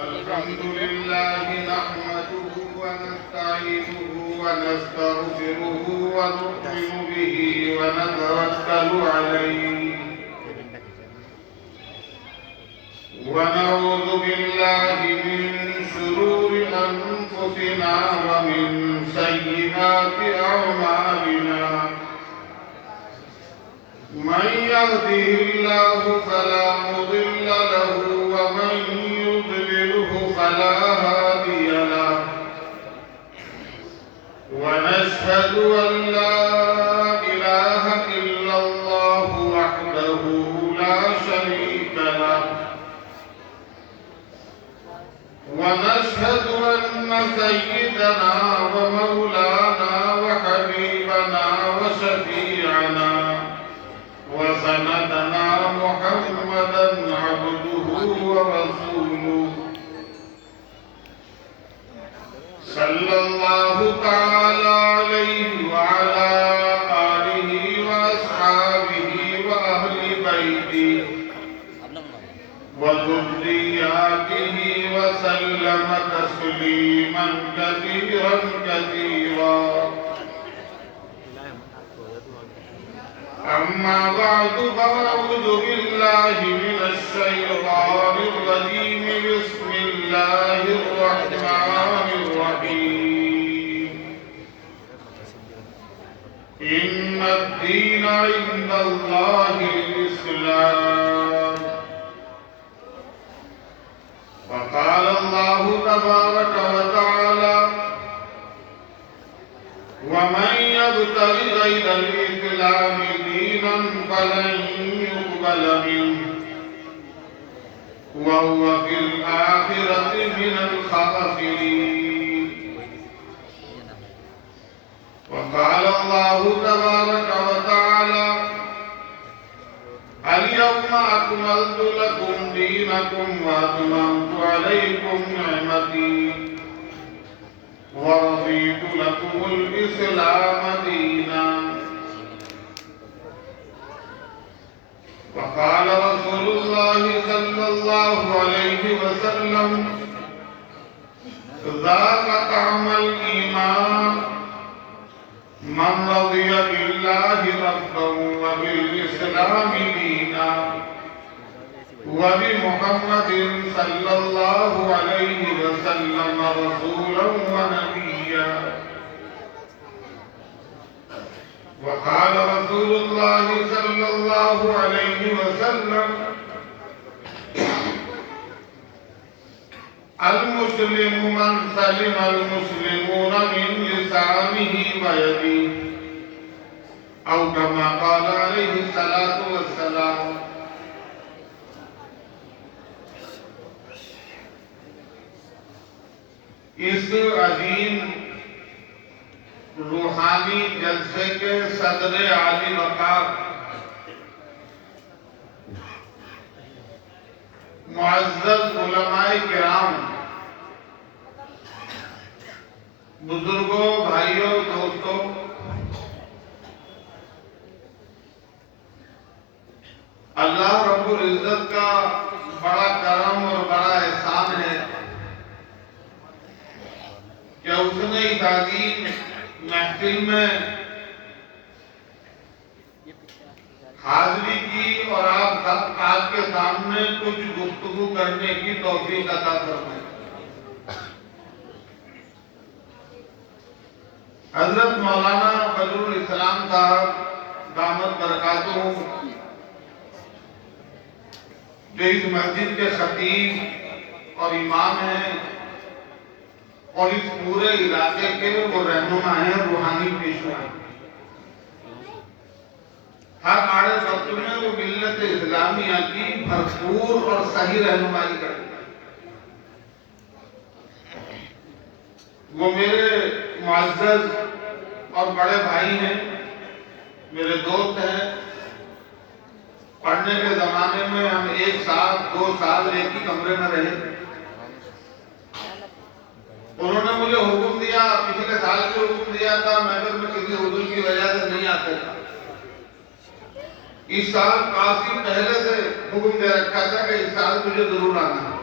الحمد لله نحمده ونستعينه ونستغفره ونؤمن به ونتوكل عليه ونعوذ بالله من شرور أنفسنا ومن سيئات أعمالنا من يهده الله فلا مضل له ومن يضلله فلا هادي له ونشهد أن لا إله إلا الله وحده لا شريك له ونشهد أن سيدنا ومولانا وحبيبنا وشفيعنا وسندنا محمدا عبده ورسوله صلى الله تعالى عليه وعلى آله وأصحابه وأهل بيته وذرياته وسلم تسليما كثيرا كثيرا. أما بعد فأعوذ بالله من الشيطان الرجيم. بسم الله الرحمن الرحيم. إن الدين عند الله الإسلام. وقال الله تبارك وتعالى: ومن يبتغ غير الإسلام دينا فلن يقبل منه وهو في الآخرة من الخاسرين. وقال الله تبارك وتعالى: اليوم أكملت لكم دينكم وأتممت عليكم نعمتي ورضيت لكم الإسلام دينا. وقال رسول الله صلى الله عليه وسلم: ذاق طعم الإيمان من رضي بالله ربا وبالإسلام دينا وبمحمد صلى الله عليه وسلم رسولا ونبيا. وقال رسول الله صلى الله عليه وسلم: المسلم من سلم المسلمون من لسانه ويده، أو كما قال عليه الصلاة والسلام. اس عظیم روحانی جلسے کے صدر عالی وقار معزز علماء کرام، بزرگوں، بھائیوں، دوستوں، اللہ رب العزت کا بڑا کرم اور بڑا احسان ہے کہ اس نے اس عظیم محفل میں حاضری کی اور آپ کے سامنے کچھ گفتگو کرنے کی توفیق عطا فرمائی. حضرت مولانا بدر الاسلام صاحب دامت برکاتہم، جو اس مسجد کے خطیب اور امام ہیں اور اس پورے علاقے کے وہ رہنما ہیں، روحانی پیشوا ہیں. ہر آڑے وقت میں وہ ملت اسلامیہ کی بھرپور اور صحیح رہنمائی کرتے ہیں. وہ میرے معزز اور بڑے بھائی ہیں، میرے دوست ہیں. پڑھنے کے زمانے میں ہم 1 سال 2 سال ایک ہی کمرے میں رہے. انہوں نے مجھے حکم دیا، پچھلے سال بھی حکم دیا تھا، مگر میں کسی عذر کی وجہ سے نہیں آ سکتا. اس سال کافی پہلے سے حکم دے رکھا تھا کہ اس سال مجھے ضرور آنا ہے.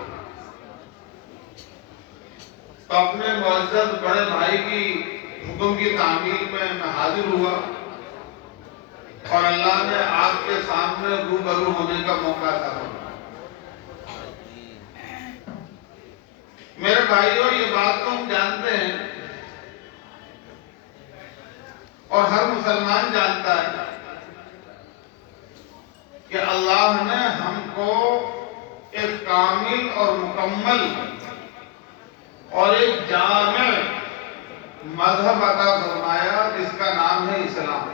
تو اپنے معزز بڑے بھائی کی حکم کی تعمیل میں حاضر ہوا اور اللہ نے آپ کے سامنے روبرو ہونے کا موقع تھا۔ میرے بھائیوں، یہ بات تو ہم جانتے ہیں اور ہر مسلمان جانتا ہے کہ اللہ نے ہم کو ایک کامل اور مکمل اور ایک جامع مذہب عطا فرمایا جس کا نام ہے اسلام۔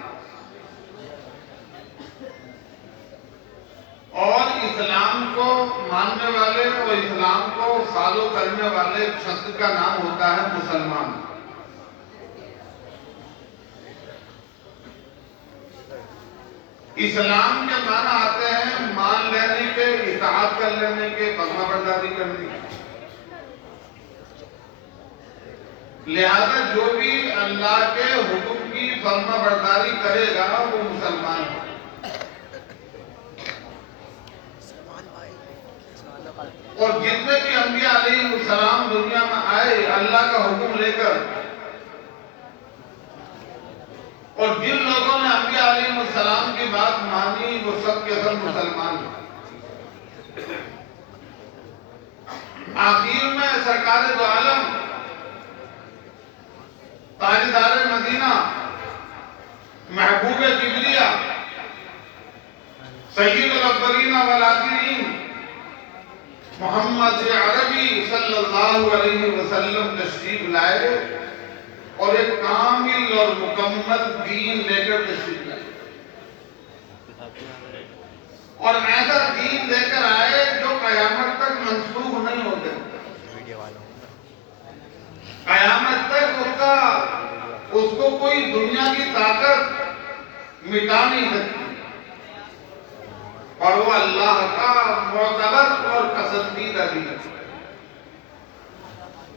اور اسلام کو ماننے والے اور اسلام کو فالو کرنے والے شخص کا نام ہوتا ہے مسلمان۔ اسلام کے معنی آتے ہیں مان لینے کے، اطاعت کر لینے کے، فرما برداری کرنے کے۔ لہذا جو بھی اللہ کے حکم کی فرما برداری کرے گا وہ مسلمان ہے۔ اور جتنے بھی انبیاء علیہ السلام دنیا میں آئے اللہ کا حکم لے کر، اور جن لوگوں نے انبیاء علیہ السلام کی بات مانی وہ سب کے سب مسلمان ہیں۔ آخر میں سرکار دو عالم، تاجدار مدینہ، محبوب کبریا، سید الاولین والآخرین محمد عربی صلی اللہ علیہ وسلم تشریف لائے اور ایک کامل اور مکمل دین لے کر تشریف لائے، اور ایسا دین لے کر آئے جو قیامت تک منسوخ نہیں ہوتے، قیامت تک اس کو کوئی دنیا کی طاقت مٹا نہیں سکتی، اور وہ اللہ کا معتبر اور پسندیدہ دین ہے۔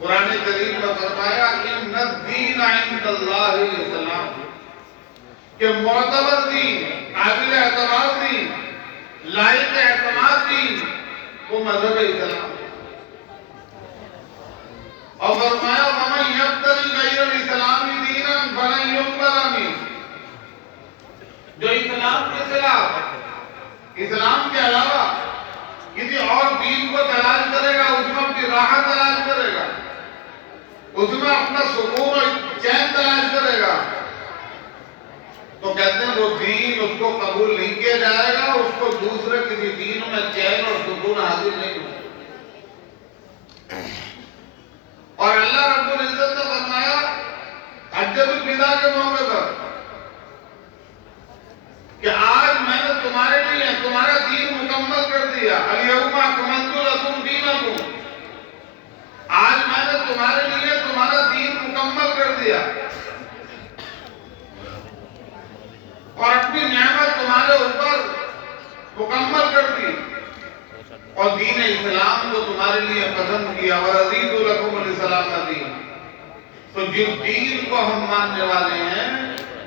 قرآن کریم میں فرمایا ان الدین عند اللہ الاسلام، کہ معتبر دین، قابل اعتبار دین، لائق اعتماد دین وہ مذہب اسلام ہے۔ اور فرمایا وَمَن يَبْتَغِ غَيْرَ الْإِسْلَامِ دِينًا فَلَن يُقْبَلَ مِنْهُ، جو اسلام کے خلاف، اسلام کے علاوہ کسی اور دین کو تلاش کرے گا، اس میں اپنی راحت تلاش کرے گا، اس میں اپنا سکون اور چین تلاش کرے گا، تو کہتے ہیں وہ دین اس کو قبول نہیں کیا جائے گا، اس کو دوسرے کسی دین میں چین اور سکون حاصل نہیں ہوگا۔ اور اللہ رب العزت نے فرمایا حجۃ الوداع کے موقع پر کہ آج میں نے تمہارے لیے تمہارا دین مکمل کر دیا، الیوم اکملت لکم دینکم، آج میں نے تمہارے لیے تمہارا دین مکمل کر دیا اور اپنی نعمت تمہارے اوپر مکمل کر دی، اور دین اسلام کو تمہارے لیے پسند کیا، وَرَضِيتُ لَكُمُ الْإِسْلَامَ دِينًا۔ تو جس دین کو ہم ماننے والے ہیں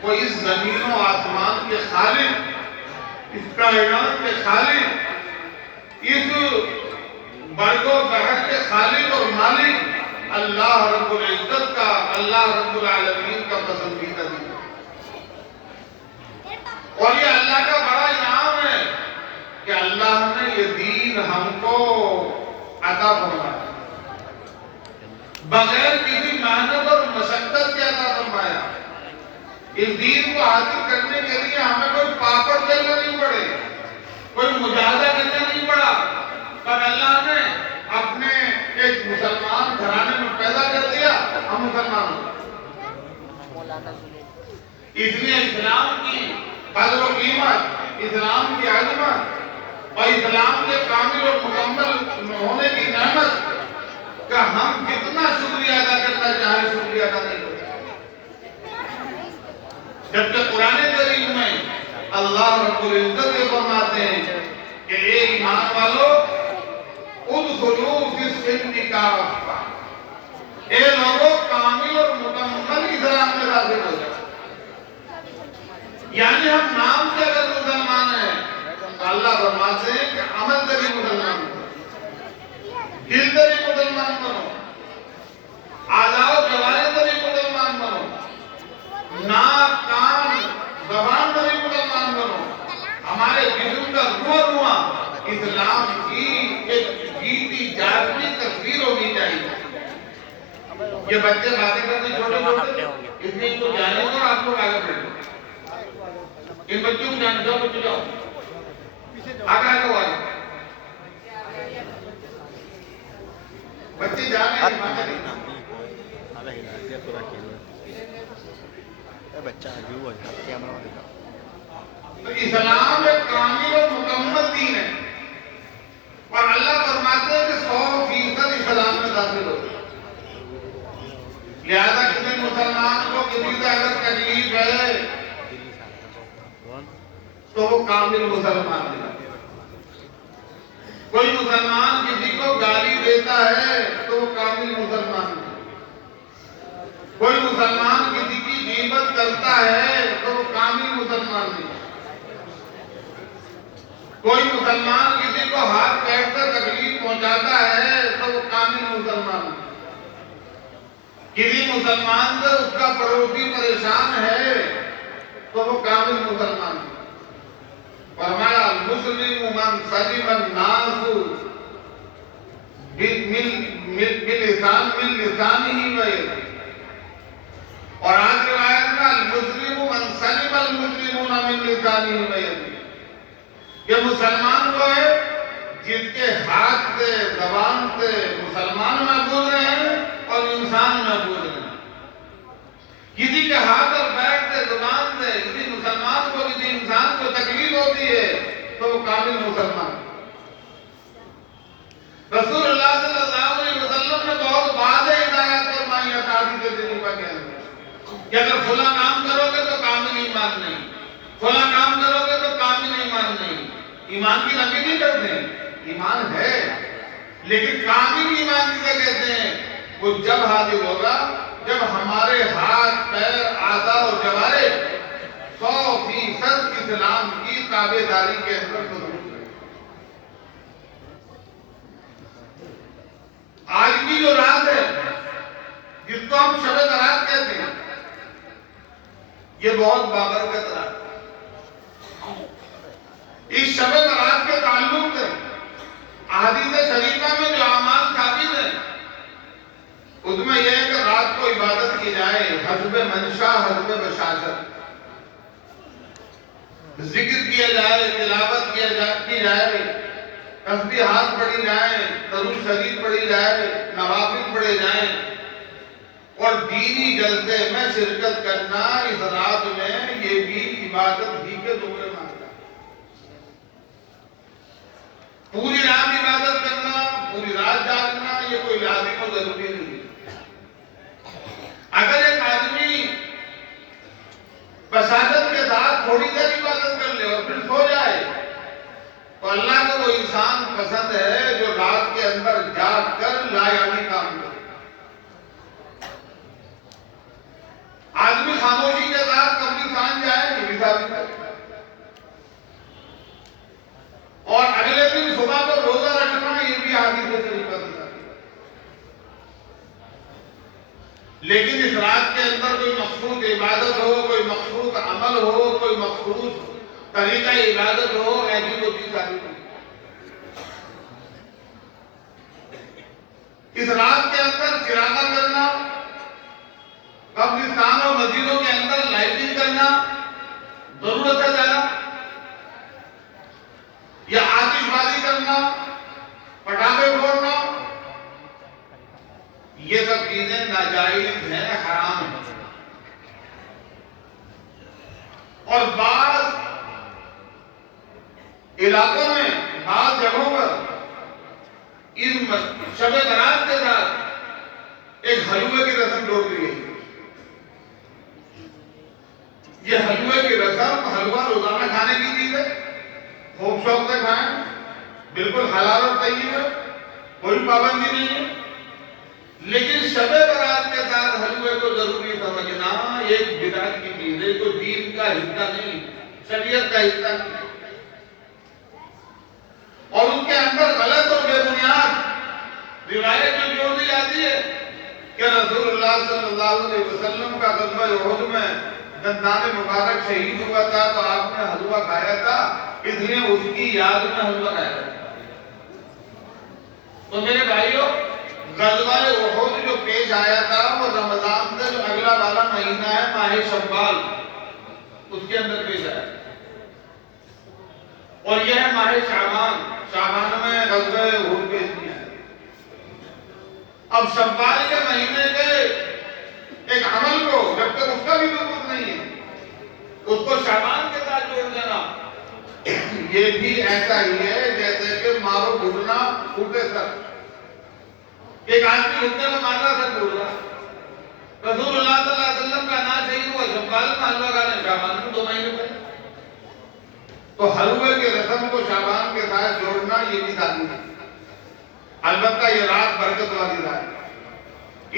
وہ اس زمین و آسمان کے خالق، اس کائنات کے خالق، اس برگ و بحر کے خالق اور مالک اللہ رب العزت کا، اللہ رب العالمین کا پسندیدہ دین، اور یہ اللہ کا بڑا انعام ہے کہ اللہ نے یہ دین ہم کو عطا فرمایا، بغیر کسی محنت اور مشقت کے عطا فرمایا۔ اس دین کو حاصل کرنے کے لیے ہمیں کوئی پاپڑ بیلنا نہیں پڑے، کوئی مجاہدہ کرنا نہیں پڑا، پر اللہ نے اپنے ایک مسلمان گھرانے میں پیدا کر دیا، ہم مسلمان ہو گئے۔ اس لیے اسلام کی قدر و قیمت، اسلام کی عظمت اور اسلام کے کامل اور مکمل ہونے کی نعمت کا ہم جتنا شکریہ ادا کرنا چاہیں شکریہ ادا نہیں کرتے، جبکہ قرآن کریم میں اللہ رب العزت یہ فرماتے ہیں کہ اے ایمان والو ادخلوا فی السلم کافہ، اے لوگوں کامل اور مکمل اسلام میں داخل ہو جائے۔ یعنی ہم نام سے اگر مسلمان ہیں تو اللہ فرماتے ہیں کہ عمل سے بھی مسلمان بنو، دل سے بھی مسلمان بنو، اسلام کی ایک جیتی جاگتی تصویر ہونی چاہیے. یہ بچے باتیں کرتے چھوٹے چھوٹے اس لیے ان کو جانے دو اور آپ لوگ آگے بڑھو. ان بچوں کو جانے دو. بچوں جاؤ آگے آگے آگے بچے جا رہے ہیں. بچہ کیمرہ میں دکھا. تو اسلام ایک کامل اور مکمل دین ہے اور اللہ فرماتے ہیں کہ 100% اسلام میں داخل ہو. لہذا کسی مسلمان کو کسی سے اگر تکلیف ہے تو وہ کامل مسلمان ہے. کوئی مسلمان کسی کو گالی دیتا ہے تو وہ کامل مسلمان ہے. کوئی مسلمان کسی کی غیبت کرتا ہے تو وہ کامل مسلمان ہے. کوئی مسلمان کسی کو ہاتھ پیر سے تکلیف پہنچاتا ہے تو وہ کامل مسلمان ہے. کسی مسلمان سے اس کا پڑوسی پریشان ہے تو وہ کامل مسلمان ہے. فرمایا المسلم من سلم الناس بلسان من لسانه ويده. اور آج روایت میں المسلم من سلم المسلمون من لسانه ويده. یہ مسلمان وہ ہے جس کے ہاتھ سے زبان سے مسلمان محفوظ رہے ہیں اور انسان محفوظ رہے ہیں. کسی کے ہاتھ اور پیر سے زبان سے کسی مسلمان کو کسی انسان کو تکلیف ہوتی ہے تو وہ کامل مسلمان. رسول اللہ صلی اللہ علیہ وسلم نے بہت واضح ہدایت فرمائی ہے تعزیز شریفہ کے اندر کہ اگر فلاں کام کرو گے تو کامل ایمان نہیں, فلاں کام کرو گے تو کامل ایمان نہیں. ایمان کی نفی نہیں کرتے, ایمان ہے لیکن کامل ایمان کسے کہتے ہیں؟ وہ جب حاضر ہوگا جب ہمارے ہاتھ پیر اعضاء اور جوارے 100% اسلام کی تابعداری کے اندر ضرور ہے. آج کی جو رات ہے جس کو ہم شب برات کہتے ہیں یہ بہت بابرکت رات ہے. اس شب برات کے تعلق سے احادیث شریفہ میں جو اعمال ثابت ہیں اس میں یہ ہے کہ رات کو عبادت کی جائے حسب منشا حسب بشاشت, ذکر کیا جائے, تلاوت کی جائے, تسبیحات پڑھی جائیں, درود شریف پڑھی جائے, نوافل پڑھے جائیں اور دینی جلسے میں شرکت کرنا اس رات میں یہ بھی عبادت ہی کے زمرے میں آتا ہے. پوری رات عبادت کرنا, پوری رات جاگنا یہ کوئی لازم و ضروری نہیں ہے. اگر ایک آدمی بشاشت کے ساتھ تھوڑی دیر عبادت کر لے اور پھر سو جائے تو اللہ کو وہ انسان پسند ہے جو رات کے اندر جاگ کر لایانی کام کرے. آدمی خاموشی کے ساتھ قبرستان جائے یہ بھی ثابت ہے اور اگلے دن صبح کو روزہ رکھنا یہ بھی حدیث شریفہ ہے. لیکن اس رات کے اندر کوئی مخصوص عبادت ہو, کوئی مخصوص عمل ہو, کوئی مخصوص طریقہ عبادت ہو, ایسی کوئی چیز ثابت نہیں. اس رات کے اندر چراغاں کرنا, قبرستان اور مسجدوں کے اندر لائٹنگ کرنا ضرورت ہے زیادہ, یا آتش بازی کرنا, پٹاخے پھوڑنا, یہ سب چیزیں ناجائز ہیں, حرام ہیں. اور بعض علاقوں میں بعض جگہوں پر اس شب برات کے ساتھ ایک حلوے کی رسم ڈول دی گئی. یہ حلوے کی رسم, حلوہ روزانہ کھانے کی چیز ہے, خوب شوق سے کھائیں, بالکل حلال اور طیب ہے, کوئی پابندی نہیں ہے. لیکن شب برات کے ساتھ حلوے کو ضروری سمجھنا ایک بدعت کی چیز ہے, کوئی دین کا حصہ نہیں, شریعت کا حصہ نہیں. اور ان کے اندر غلط اور بے بنیاد روایت جو جوڑ دی جاتی ہے کہ رسول اللہ صلی اللہ علیہ وسلم کا غزوہ احد میں دندان مبارک شہید ہوا تھا تو آپ نے حلوہ کھایا تھا, اس لیے اس کی یاد میں حلوہ کھایا تھا. اب شوال کے مہینے کے ایک عمل کو جب تک اس کا بھی ثبوت نہیں ہے اس کو شعبان کے ساتھ جوڑ دینا یہ بھی ایسا ہی ہے جیسے کہ مارو ڈھونڈنا پھوٹے سر. ایک آدمی ڈھونڈنے میں مار رہا سر ڈھونڈ رہا. رسول اللہ صلی اللہ علیہ وسلم کا نام شہید ہوا شوال میں حلوہ کھانے شعبان میں 2 مہینے پہلے. تو حلوے کی رسم کو شعبان کے ساتھ جوڑنا یہ بھی تعلیم ہے. البتہ یہ رات برکت والی رات ہے.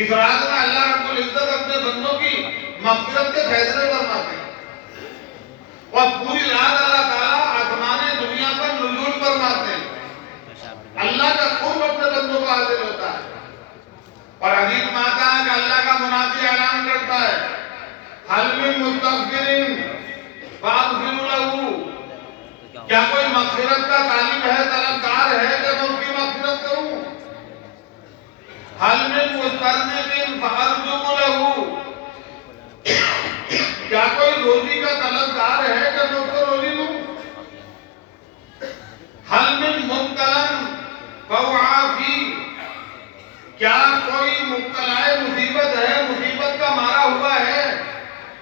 اس رات میں اللہ رب العزت اپنے بندوں کی مغفرت کے فیصلے فرماتے ہیں اور پوری رات اللہ تعالیٰ آسمان دنیا پر نزول فرماتے ہیں. اللہ کا قرب اپنے بندوں کو حاصل ہوتا ہے. اور حدیث میں آتا ہے کہ اللہ کا منادی اعلان کرتا ہے حل من مستغفر فاغفر لہ. کیا کوئی مغفرت کا طالب ہے طلبگار ہے کہ میں اس کی مغفرت کروں؟ حل من مسترزق فارزق لہ. کیا کوئی روزی کا طلبگار ہے کہ میں اس کو روزی دوں؟ حل من مبتلا فوعافی. کیا کوئی مبتلا مصیبت ہے مصیبت کا مارا ہوا ہے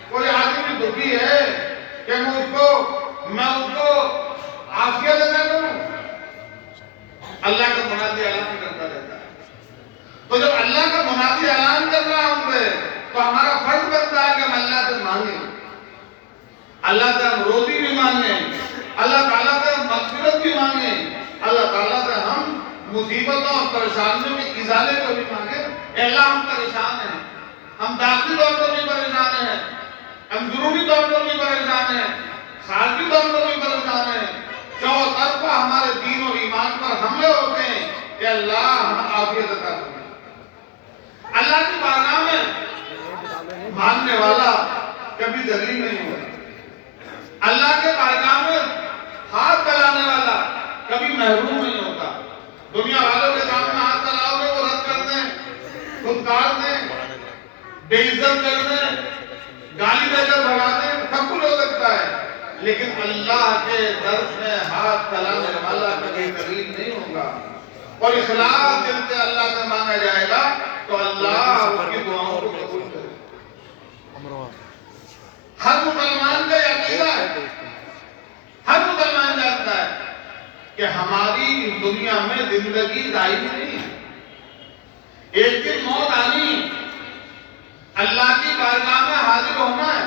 کوئی آدمی دکھی ہے کہ میں اس کو عافیت دے دوں؟ اللہ کا منادی اعلان کرتا رہتا ہے. تو جب اللہ کا منادی اعلان کر رہا ہوں پہ تو ہمارا فرض بنتا ہے کہ ہم اللہ سے مانگیں, اللہ سے ہم روزی بھی مانگیں, اللہ تعالیٰ سے ہم مغفرت بھی مانگیں, اللہ تعالیٰ سے ہم مصیبتوں اور پریشانیوں کے ازالے کو بھی مانگیں. اے اللہ ہم پریشان ہیں, ہم داخلی طور پر بھی پریشان ہیں, ہم ضروری طور پر بھی پریشان ہیں, خارجی طور پر بھی پریشان ہیں, چاروں طرف ہمارے دین اور ایمان پر حملے ہوتے ہیں. اے اللہ ہم عافیت عطا کریں. اللہ کی بارگاہ میں ماننے والا کبھی ذلیل نہیں ہوتا. اللہ کے بارگاہ میں ہاتھ پھیلانے والا کبھی محروم نہیں ہوتا. دنیا والوں کے سامنے ہاتھ پھیلاؤ گے وہ رد کر دیں, دھتکار دیں, بے عزت کر دیں, گالی دے کر بھگا دیں, سب کچھ ہو سکتا ہے. لیکن اللہ کے در میں ہاتھ پھیلانے والا کبھی ذلیل نہیں ہوگا. اور اخلاص دل سے اللہ سے مانگا جائے گا تو اللہ اس کی دعاؤں کو قبول کرے. ہر مسلمان کا عقیدہ ہے, ہر مسلمان جانتا ہے کہ ہماری اس دنیا میں زندگی دائمی نہیں ہے. ایک دن موت آنی, اللہ کی بارگاہ میں حاضر ہونا ہے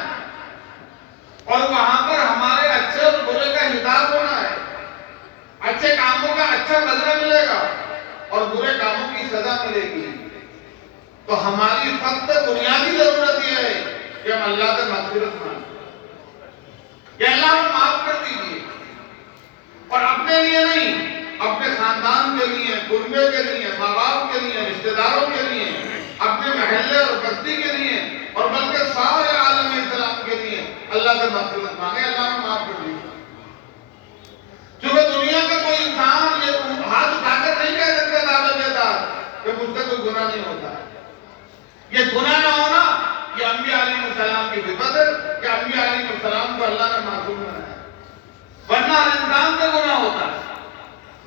اور وہاں پر ہمارے اچھے اور برے کا حساب ہونا ہے. اچھے کاموں کا اچھا بدلہ ملے گا اور برے کاموں کی سزا ملے گی. تو ہماری سب سے بنیادی ضرورت یہ ہے کہ ہم اللہ سے مغفرت مانگیں کہ اللہ ہم معاف کر دیجیے. اور اپنے لیے نہیں, اپنے خاندان کے لیے, کنبے کے لیے, ماں باپ کے لیے, رشتہ داروں کے لیے, اپنے محلے اور بستی کے لیے اور بلکہ سارے عالم اسلام کے لیے اللہ سے مغفرت مانگے. اللہ ہم معاف کر دیجیے. چونکہ دنیا کا کوئی انسان یہ ہاتھ اٹھا کر نہیں کہہ سکتا دعوے کے ساتھ کہ مجھ سے کوئی گناہ نہیں ہوتا ہے. یہ گناہ نہ ہونا یہ انبیاء علیہ السلام کی صفت ہے کہ انبیاء علیہ السلام کو اللہ نے معصوم بنایا. ورنہ ہر انسان سے گناہ ہوتا ہے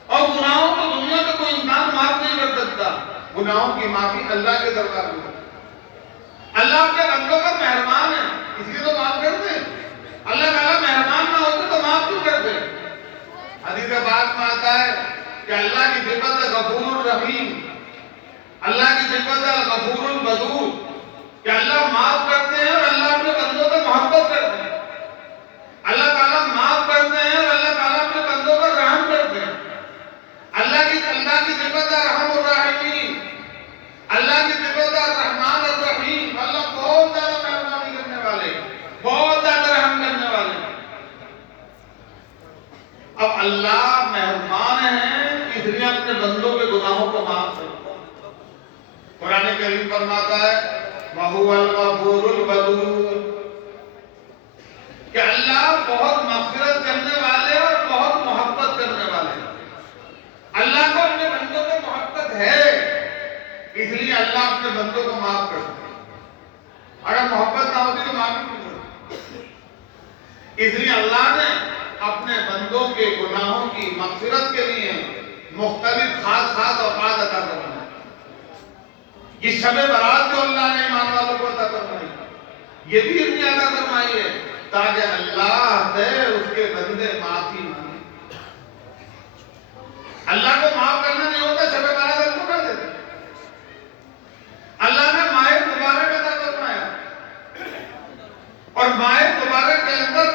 اور گناہوں کو دنیا کا کوئی انسان معاف نہیں کر سکتا. گناہوں کی معافی اللہ کے دربار میں. اللہ اپنے بندوں پر مہربان ہے اس لیے تو معاف کرتے ہیں. اللہ تعالیٰ مہربان نہ ہوتے تو معاف کیوں کرتے؟ حدیث پاک میں آتا ہے کہ اللہ کی صفت ہے غفور الرحیم, اللہ کی صفت ہے غفور الودود, کہ اللہ معاف کرتے ہیں اور اللہ اپنے بندوں سے محبت کرتے ہیں. اللہ تعالیٰ معاف کرتے ہیں اور اللہ تعالیٰ اپنے بندوں پر رحم کرتے ہیں. اللہ کی صفت ہے رحم الراحمین, اللہ کی صفت ہے الرحمن الرحیم. اللہ بہت زیادہ مہربانی کرنے والے, بہت زیادہ رحم کرنے والے. اب اللہ مہربان ہیں اس لیے اپنے بندوں کے گناہوں کو معاف کرتا ہے. قرآن کریم فرماتا ہے وَهُوَ الْغَفُورُ الْوَدُودُ, کہ اللہ بہت مغفرت کرنے والے اور بہت محبت کرنے والے ہیں. اللہ کو اپنے بندوں کو محبت ہے اس لیے اللہ اپنے بندوں کو معاف کرتا ہے. اگر محبت نہ ہوتی تو معافی نہیں کرتا. اس لیے اللہ نے اپنے بندوں کے گناہوں کی مغفرت کے لیے مختلف خاص اوقات عطا کرنا ہے. یہ شب برات جو اللہ نے ایمان والوں کو عطا فرمائی، یہ بھی اتنی عطا فرمائی ہے تاکہ اللہ سے اس کے بندے معافی مانگیں۔ اللہ کو معاف کرنا نہیں ہوتا، شب برات ہم کو کر دیتے۔ اللہ نے ماہ مبارک عطا فرمایا اور ماہ مبارک کے اندر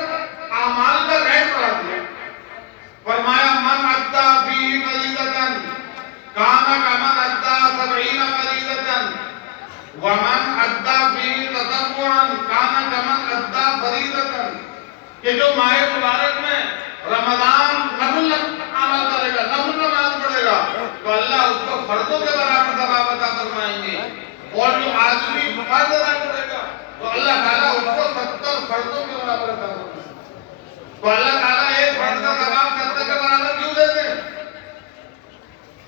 اعمال کا ریٹ بڑھا دیا۔ فرمایا من ادّا فیہ فریضۃ کان کمن ادّا 70 فریضۃ ومن ادّا فیہ تطوعا کان کمن ادّا فریضۃ، کہ جو ماہ مبارک میں رمضان نفل عمل کرے گا، نفل نماز پڑھے گا تو اللہ اس کو فردوں کے برابر ثواب عطا فرمائیں گے، اور جو آدمی فرض ادا کرے گا تو اللہ تعالیٰ اس کو 70 فردوں کے برابر عطا فرمائیں گے۔ تو اللہ تعالیٰ ایک فرض کا ثواب 70 کے برابر کیوں دیتے ہیں؟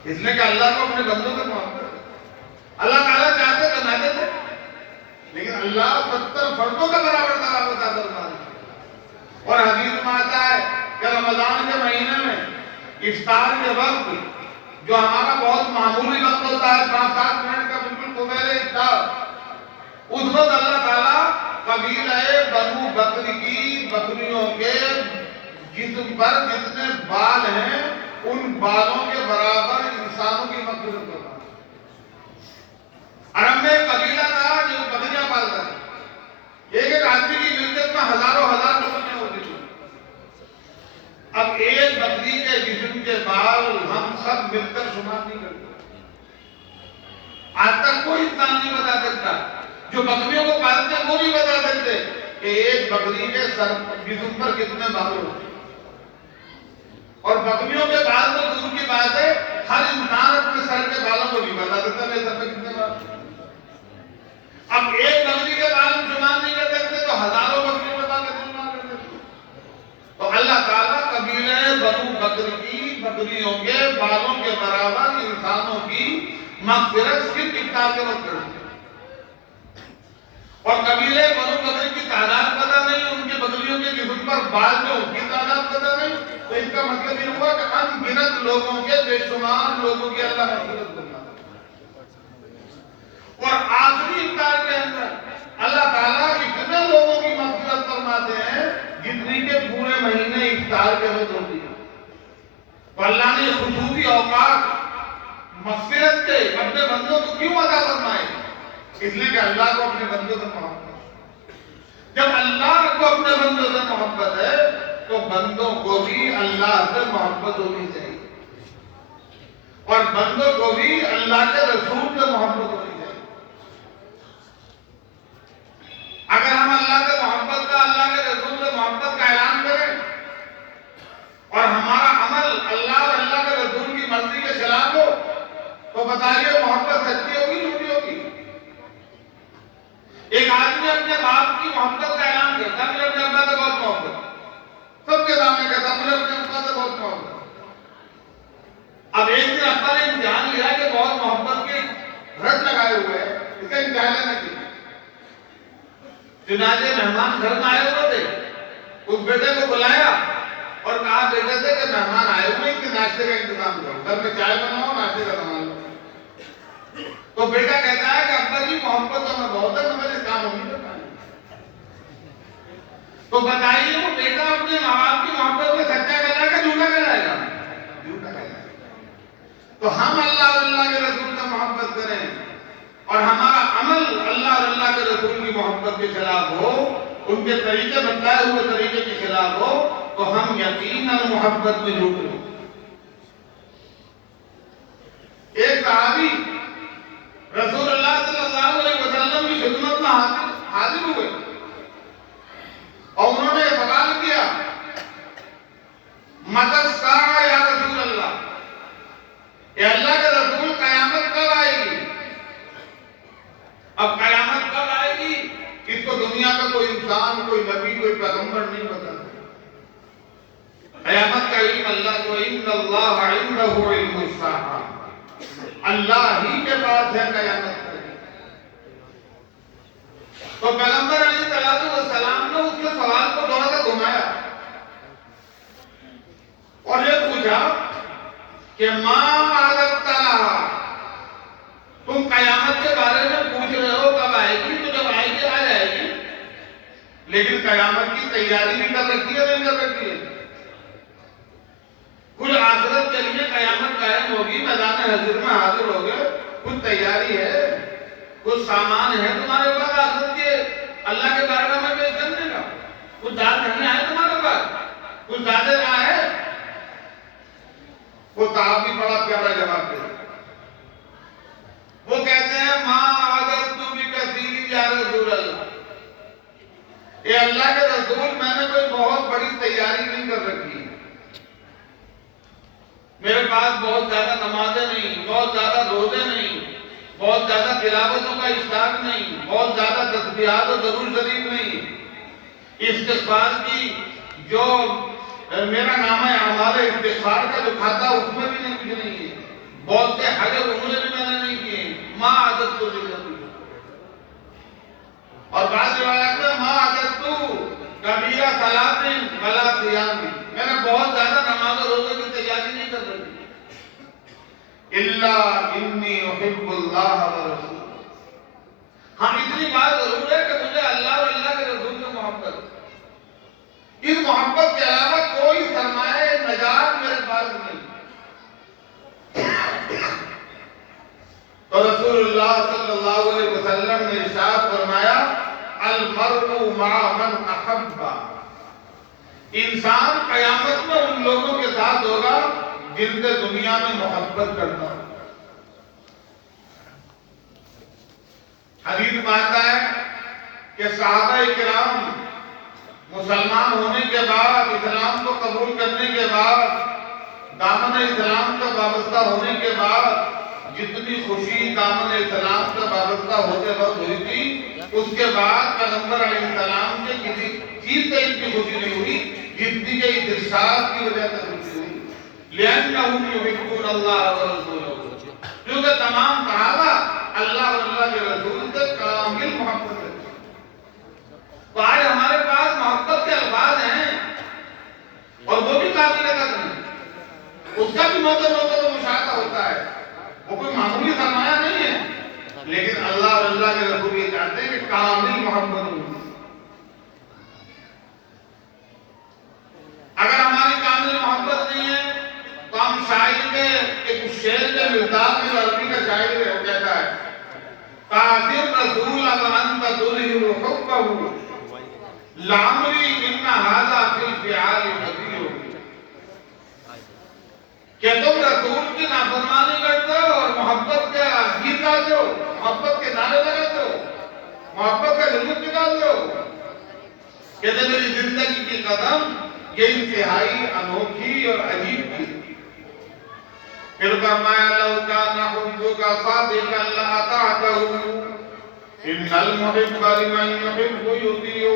اس لیے کہ اللہ کو اپنے بندوں سے محبت ہے۔ اللہ تعالیٰ چاہتے تو نہ دیتے، لیکن اللہ 70 فردوں کے برابر ثواب عطا فرمائیں گے۔ اور حدیث میں آتا ہے کہ رمضان کے مہینے میں افطار کے وقت جو ہمارا بہت معمولی وقت ہوتا ہے 5-7 منٹ کا بالکل قبیل افطار، اس وقت اللہ تعالیٰ قبیلہ بنو بکر کی بکریوں کے جسم پر جتنے بال ہیں ان بالوں کے برابر انسانوں کی مغفرت کرتا ہے۔ عرب میں ایک قبیلہ تھا جو بکریاں پالتا تھا، ایک آدمی کی ملکیت میں ہزاروں بکریاں ہوتی تھیں۔ اب ایک بکری کے جسم کے بال ہم سب مل کر شمار نہیں کرتے، آج تک کوئی انسان نہیں بتا سکتا، جو بکریوں کو پالتے ہیں وہ نہیں بتا سکتے کہ ایک بکری کے سر جسم پر کتنے بال ہوتے ہیں۔ اور بکریوں کے بال تو دور کی بات ہے، ہر انسان اپنے سر کے بالوں کو نہیں بتا سکتا میرے سر پہ کتنے بال ہیں۔ اب ایک بکری کے بال ہم شمار نہیں کر سکتے تو ہزاروں بکریوں کے بال کیسے شمار کر سکتے؟ تو اللہ تعالیٰ قبیلہ بنو بکر کی بکریوں کے بالوں کے برابر انسانوں کی مغفرت صرف افطار کے وقت کرتے ہیں۔ اور قبیلہ بنو بکر کی تعداد پتہ نہیں، ان کی بکریوں کے جسم پر بال جو ان کی تعداد پتہ نہیں، تو اس کا مطلب یہ ہوا کہ ان گنت لوگوں کے بے شمار لوگوں کی اللہ مغفرت کرنا۔ اور آخری افطار کے اندر اللہ تعالیٰ اتنے لوگوں کی مغفرت فرماتے ہیں جتنی کے پورے مہینے افطار کے وقت ہوتی ہے۔ تو اللہ نے خصوصی اوقات مغفرت کے اپنے بندوں کو کیوں عطا فرمائے؟ اس لیے کہ اللہ کو اپنے بندوں سے محبت ہے۔ جب اللہ کو اپنے بندوں سے محبت ہے تو بندوں کو بھی اللہ سے محبت ہونی چاہیے، اور بندوں کو بھی اللہ کے رسول سے محبت ہونی چاہیے۔ اگر ہم اللہ سے محبت کا، اللہ کے رسول سے محبت کا اعلان کریں اور ہمارا عمل اللہ اور اللہ کے رسول کی مرضی کے خلاف ہو تو بتائیے محبت سچی ہوگی جھوٹی ہوگی؟ ایک آدمی اپنے باپ کی محبت کا اعلان کرتا ہے، مجھے اپنے ابا سے بہت محبت، سب کے سامنے کہتا مجھے اپنے ابا سے بہت محبت۔ اب ایک دن ابا نے امتحان لیا کہ بہت محبت کے رٹ لگائے ہوئے ہیں، اس کا امتحان لینا کیا؟ چنانچہ مہمان گھر میں آئے ہوئے تھے، اس بیٹے کو بلایا اور کہا بیٹے سے کہ مہمان آئے ہوئے ہیں کہ ناشتے کا انتظام کرو، گھر میں چائے بناؤ، ناشتے کا سامان لاؤ۔ تو بیٹا کہتا ہے کہ ابا جی محبت تو میں بہت ہے، مگر اس کام نہیں کر پایا۔ تو بتائیے وہ بیٹا اپنے ماں باپ کی محبت میں سچا کہلائے گا جھوٹا کہلائے گا؟ جھوٹا کہلائے گا۔ تو ہم اللہ اور اللہ کے رسول سے محبت کریں اور ہمارا عمل اللہ اور اللہ کے رسول کی محبت کے خلاف ہو، ان کے طریقے بتائے ہوئے طریقے کے خلاف ہو، تو ہم یقیناً محبت میں جھوٹ لیں۔ ایک صحابی رسول اللہ صلی اللہ علیہ وسلم کی خدمت میں حاضر ہوئے اور انہوں نے سوال کیا، متی الساعہ یا رسول اللہ، اے اللہ کے رسول قیامت کب آئے گی؟ اب قیامت کب آئے گی اس کو دنیا کا کوئی انسان، کوئی نبی، کوئی پیغمبر نہیں بتا سکتا۔ قیامت کا علم اللہ کو، ان اللہ عنده علم الساعہ، اللہ ہی کے پاس ہے قیامت کا۔ تو پیغمبر علیہ السلام نے اس کے سوال کو تھوڑا سا گھمایا اور یہ پوچھا کہ ماں عادت تم قیامت کے بارے مسجد میں حاضر ہو گئے، کچھ تیاری ہے، کچھ سامان ہے تمہارے پاس آخرت کے اللہ کے بارگاہ میں پیش کرنے کا؟ کچھ دان کرنے آئے تمہارے پاس؟ کچھ زیادہ رہا ہے؟ وہ صحابی بڑا پیارا جواب دے، وہ کہتے ہیں ما عددت بکثیر یا رسول اللہ، اے اللہ کے رسول میں نے کوئی بہت بڑی تیاری نہیں کر رکھی، میرے پاس بہت زیادہ نمازیں نہیں، بہت زیادہ روزے نہیں، بہت زیادہ تلاوتوں کا اشتاق نہیں، بہت زیادہ تسبیحات و درود شریف نہیں، استغفار کی جو میرا نامہ اعمال استغفار کا جو کھاتا اس میں بھی نہیں کچھ نہیں ہے، بہت سے حج اور عمرے بھی میں نے نہیں کیے، ما عددت بکثیر، اور بعض روایات میں ما عددت کبیرہ صلاۃ ولا صیام، میں نے بہت زیادہ نماز اور روزے کی تیاری نہیں کر رکھی، الا انی احب اللہ ورسولہ، ہاں اتنی بات ضرور ہے کہ مجھے اللہ اور اللہ کے رسول سے محبت ہے، اس محبت کے علاوہ کوئی سرمایہ نجات میرے پاس نہیں۔ تو رسول اللہ صلی اللہ علیہ وسلم نے ارشاد فرمایا المرء مع من احب، انسان قیامت میں ان لوگوں کے ساتھ ہوگا جن سے دنیا میں محبت کرتا ہو۔ حدیث میں آتا ہے کہ صحابہ کرام مسلمان ہونے کے بعد، اسلام کو قبول کرنے کے بعد، دامن اسلام کا وابستہ ہونے کے بعد جتنی خوشی دامن اسلام کا وابستہ ہوتے وقت ہوئی تھی، اس کے بعد پیغمبر علیہ السلام کے کسی چیز سے اتنی خوشی نہیں ہوئی جتنی کہ اس ارشاد کی وجہ سے خوشی ہوئی، لِأَنَّهُمْ يُحِبُّونَ اللَّهَ وَرَسُولَهُ، کیونکہ تمام صحابہ اللہ اور اللہ کے رسول سے کامل محبت ہے۔ تو آج ہمارے پاس محبت کے الفاظ ہیں اور وہ بھی قابل قدر ہیں، اس کا بھی موقع تو مشاہدہ ہوتا ہے، وہ کوئی معمولی سرمایہ نہیں ہے، لیکن اللہ اور اللہ کے رسول یہ چاہتے ہیں کہ کامل محبت ہو۔ اگر ہماری کامل محبت نہیں ہے تو ہم شاعر کے ایک شعر کے مزداق میں عربی کا شاعر ہے، وہ کہتا ہے قاتل رسول انت تظہر حبہ لعمری ان ھذا فی الفعال قدیر، کہ تم رسول کی نافرمانی کرتے ہو اور محبت کے گیت گاتے ہو، محبت کے نعرے لگاتے ہو، محبت کا جلوس نکالتے ہو، کہتے میری زندگی کی قدم یہ انتہائی انوکھی اور عجیب تھی۔ پھر فرمایا لو کان حبک صادقا لاطعتہ ان المحب لمن يحب یطیع،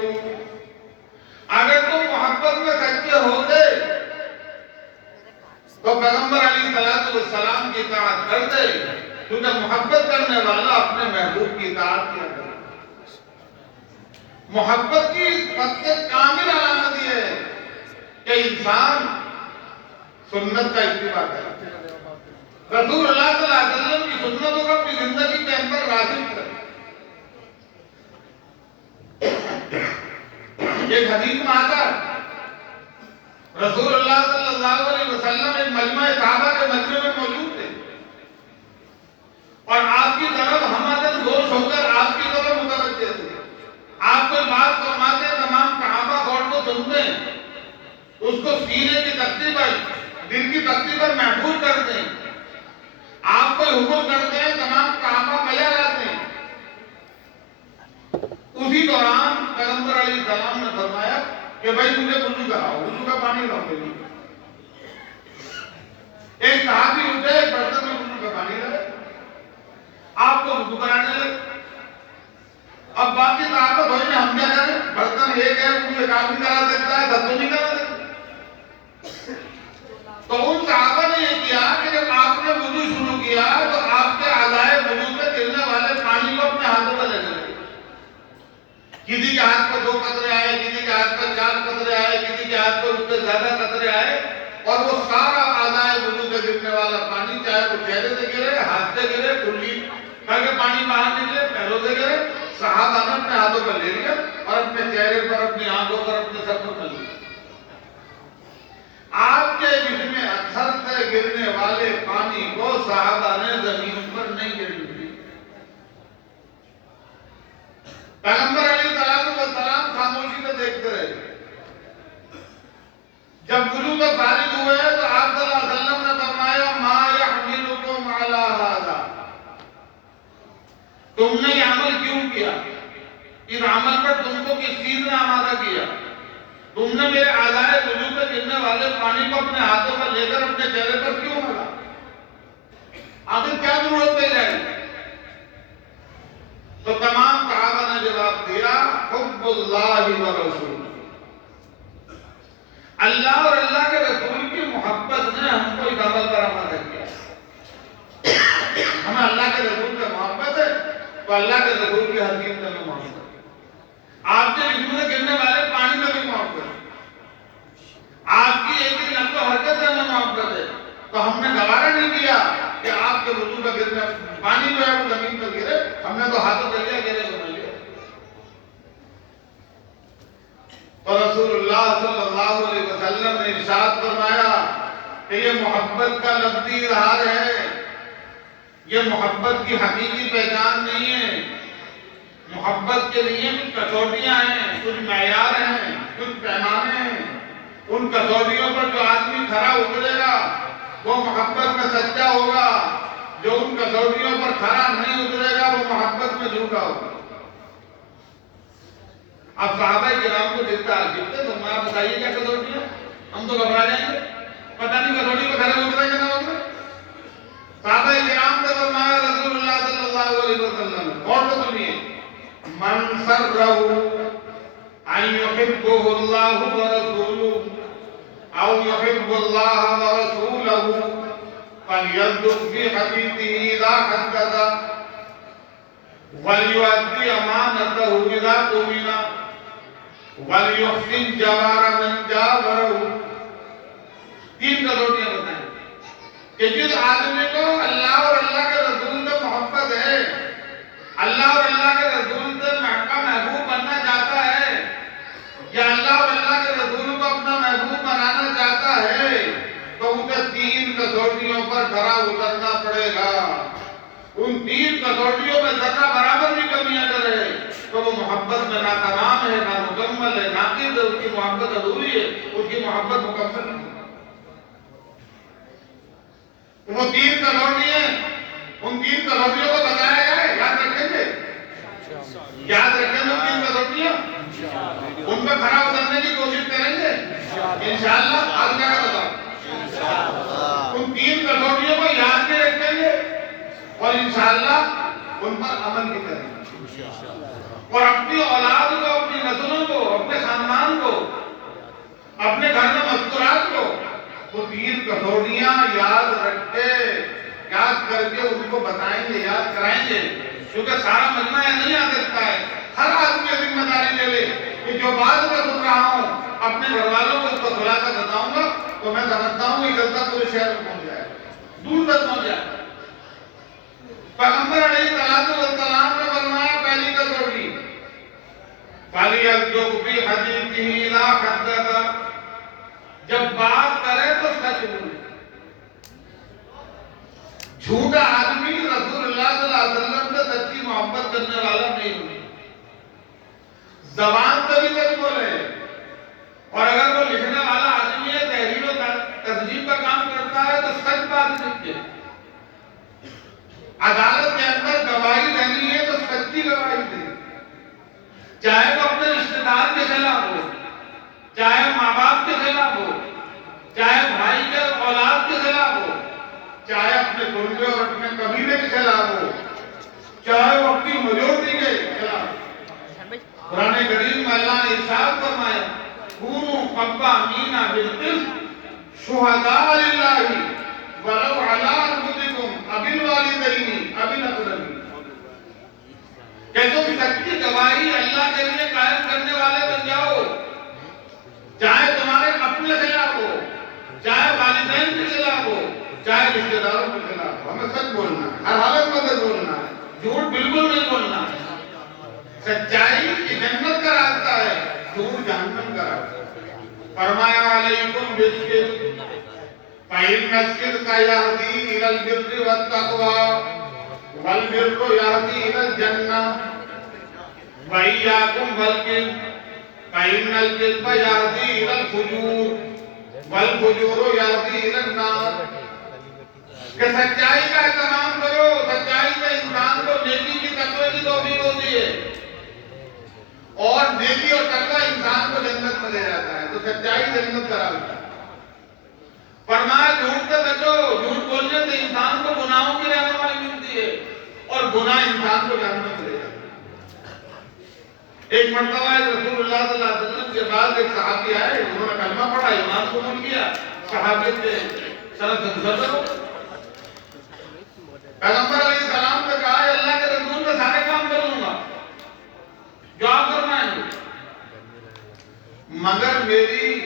اگر تم محبت میں سچے ہوتے تو پیغمبر علیہ السلام کی اطاعت کرتے، کیونکہ محبت کرنے والا اپنے محبوب کی اطاعت کیا کرے۔ محبت کی سب سے کامل علامت یہ ہے کہ انسان سنت کا اتباع کرے، رسول اللہ صلی اللہ علیہ وسلم کی سنتوں کو اپنی زندگی کے اندر راغب کرے۔ ایک حدیث میں آتا ہے رسول اللہ صلی اللہ علیہ وسلم ایک مجمع صحابہ کے مجمع میں موجود تھے اور آپ کی طرف ہمدن گوش ہو کر آپ کی طرف متوجہ تھے، آپ کوئی بات فرماتے ہیں تمام صحابہ غور کو سنتے ہیں، اس کو سینے کی تختی پر، دل کی تختی پر محفوظ کرتے ہیں، آپ کوئی حکم کرتے ہیں تمام صحابہ بجا لاتے ہیں۔ اسی دوران پیغمبر علیہ السلام نے فرمایا کہ بھائی مجھے وضو کراؤ، وضو کا پانی لاؤ میرے لیے۔ ایک صحابی اٹھے، ایک برتن میں وضو کا پانی لائے، آپ کو وضو کرانے لگے۔ اب باقی صحابہ بھائی ہم کیا کریں، برتن ایک ہے، وضو ایک آدمی کرا سکتا ہے، سب تو نہیں کرا سکتا۔ تو ان صحابہ نے یہ کیا کہ جب آپ نے وضو شروع کیا تو آپ کے اعضائے وضو سے گرنے والے پانی کو اپنے ہاتھوں میں لینے لگے، کسی کے ہاتھ پر 2 قطرے آئے، کسی کے ہاتھ پر 4 قطرے آئے، کسی کے ہاتھ پر اس سے زیادہ قطرے آئے، اور وہ سارا اعضائے وضو سے گرنے والا پانی، چاہے وہ چہرے سے گرے، ہاتھ سے گرے، کلی کر کے پانی باہر نکلے، پیروں سے گرے، صحابہ نے اپنے ہاتھوں پر لے لیا اور اپنے چہرے پر، اپنی آنکھوں پر، اپنے سر پر مل لیا۔ آپ آپ کے جسم میں اثر سے گرنے والے پانی کو صحابہ نے زمین پر نہیں گرنے دی. پیغمبر علیہ السلام خاموشی سے دیکھتے رہے. جب وضو سے فارغ ہوئے تو آپ صلی اللہ علیہ وسلم نے فرمایا ما یحملکم علی ھذا، تم نے یہ عمل کیوں کیا؟ اس عمل پر تم کو کس چیز نے آمادہ کیا؟ تم نے میرے اعضائے وضو سے گرنے والے پانی کو اپنے ہاتھوں پر لے کر اپنے چہرے پر کیوں ملا؟ آخر کیا ضرورت پہ جائے؟ تو تمام صحابہ نے جواب دیا حب اللہ و رسول، اللہ اور اللہ کے رسول کی محبت نے ہم کو اس عمل پر آمادہ کیا. ہمیں اللہ کے رسول سے محبت ہے تو اللہ کے رسول کی حدیث سے بھی محبت ہے. آپ کے جسم سے گرنے والے پانی میں بھی محبت ہے. آپ کی ایک ایک لمحہ حرکت سے ہمیں محبت ہے. تو ہم نے گوارا نہیں کیا کہ آپ کے وضو کا گرنے پانی جو ہے وہ زمین پر گرے، ہم نے تو ہاتھوں کر لیا گرے سمجھ لیا. تو رسول اللہ صلی اللہ علیہ وسلم نے ارشاد فرمایا کہ یہ محبت کا لفظی اظہار ہے، یہ محبت کی حقیقی پہچان نہیں ہے. محبت کے لیے کچھ کسوٹیاں ہیں، کچھ معیار ہیں، کچھ پیمانے ہیں. ان کسوٹیوں پر جو آدمی کھرا اترے گا وہ محبت میں سچا ہوگا، جو ان کسوٹیوں پر کھرا نہیں اترے گا وہ محبت میں جھوٹا ہوگا. اب صحابہ کرام کو دیکھتا ہے تو آپ بتائیے کیا کسوٹیاں؟ ہم تو گھبرا جائیں گے، پتہ نہیں کسوٹی پہ کھڑے اترے گا نہ اترے. صحابہ کرام سے فرمایا رسول اللہ صلی اللہ علیہ وسلم اور تو سنیے من سرہ ان یحبہ اللہ ورسولہ او یحب اللہ ورسولہ فلیصدق فی حدیثہ اذا حدث ولیؤدی امانتہ اذا اؤتمن وَلْيُحْسِنْ جَوَارَ مَنْ جَاوَرَهُ. 3 کسوٹیاں بتائیں کہ جس آدمی کو اللہ اور اللہ کے رسول سے محبت ہے، اللہ اور اللہ کے رسول سے محبوب بننا چاہتا ہے، یا اللہ اور اللہ کے رسول کو اپنا محبوب بنانا چاہتا ہے، تو اسے 3 کسوٹیوں پر کھرا اترنا پڑے گا. ان 3 کسوٹیوں میں ذرہ برابر بھی کمی اگر ہے تو وہ محبت میں ناتمام ہے، نامکمل ہے، ناقص ہے، اس کی محبت ادھوری ہے، اس کی محبت مکمل نہیں. وہ 3 کسوٹیاں، ان 3 کسوٹیوں کو بتایا جائے، یاد رکھیں گے؟ یاد رکھیں گے 3 کسوٹیاں؟ ان پہ کھڑا اترنے کی کوشش کریں گے انشاءاللہ. آج کیا بتاؤ؟ ان 3 کسوٹیوں کو یاد کے رکھیں گے اور انشاءاللہ ان پر عمل بھی کریں گے. اور اپنی اولاد کو، اپنی نسلوں کو، اپنے خاندان کو، اپنے گھر میں مذکورات کو وہ 3 کسوٹیاں یاد رکھ کے، یاد کر کے ان کو بتائیں گے، یاد کرائیں گے. کیونکہ سارا مجمع نہیں آ سکتا ہے. ہر آدمی ذمہ داری لے لے کہ جو بات میں سن رہا ہوں اپنے گھر والوں کو اس کو کھلا کر بتاؤں گا تو میں سمجھتا ہوں کہ جلدہ پورے شہر میں پہنچ جائے، دور تک پہنچ جائے. پیغمبر علیہ السلام نے فرمایا پہلی کسوٹی فَلْيَصْدُقْ فِي حَدِيثِهِ إِذَا حَدَّثَ، جب بات کرے تو سچ بولے. جھوٹا آدمی رسول اللہ صلی اللہ علیہ وسلم سے سچی محبت کرنے والا نہیں ہوگی. زبان سے بھی سچ بولے، اور اگر وہ لکھنے والا آدمی ہے، تحریر و تہذیب کا کام کرتا ہے تو سچ بات لکھے. عدالت کے اندر گواہی دینی ہے تو سچی گواہی دے، چاہے وہ اپنے رشتہ دار کے خلاف ہو، چاہے ماں باپ کے خلاف ہو، چاہے بھائی کے اولاد کے خلاف ہو، چاہے اپنے کنبے اور اپنے قبیلے کے خلاف ہو، چاہے وہ اپنی میجورٹی کے خلاف ہو. قرآن کریم میں اللہ نے ارشاد فرمایا کونوا قوامین بالقسط شہداء للہ ولو علی انفسکم او الوالدین او الاقربین، کہ تم سچی گواہی اللہ کے لیے قائم کرنے والے بن جاؤ، چاہے تمہارے اپنے خلاف ہو، چاہے والدین کے خلاف ہو، چاہے رشتہ داروں کے خلاف ہو. ہمیں سچ بولنا ہے، ہر حالت میں سچ بولنا ہے، جھوٹ بالکل نہیں بولنا ہے. سچائی کی جنت کا راستہ ہے، جھوٹ جہنم کا راستہ ہے. فرمایا علیکم بالصدق فإن الصدق يهدي إلى البر والتقوى والبر يهدي إلى الجنة وإياكم والكذب فإن الكذب يهدي إلى الفجور والفجور يهدي إلى النار. کہ سچائی کا اہتمام کرو. سچائی سے انسان کو نیکی کی تقوی کی توفیق ہوتی ہے اور نیکی اور تقوی انسان کو جنت میں لے جاتا ہے. تو سچائی جنت کا راستہ. فرمایا جھوٹ سے بچو. جھوٹ بولنے سے انسان کو گناہوں کی رہنمائی ملتی ہے اور گناہ انسان کو جہنم میں لے جاتا ہے. ایک مرتبہ رسول اللہ صلی اللہ علیہ وسلم کے بعد ایک صحابی آئے. انہوں نے کلمہ پڑھا, ایمان قبول کیا. صحابیت سے سند سے گزر کرو. پیغمبر علیہ السلام نے کہا ہے اللہ کے رسول میں سارے کام کر لوں گا جو آپ کرنا ہے مگر میری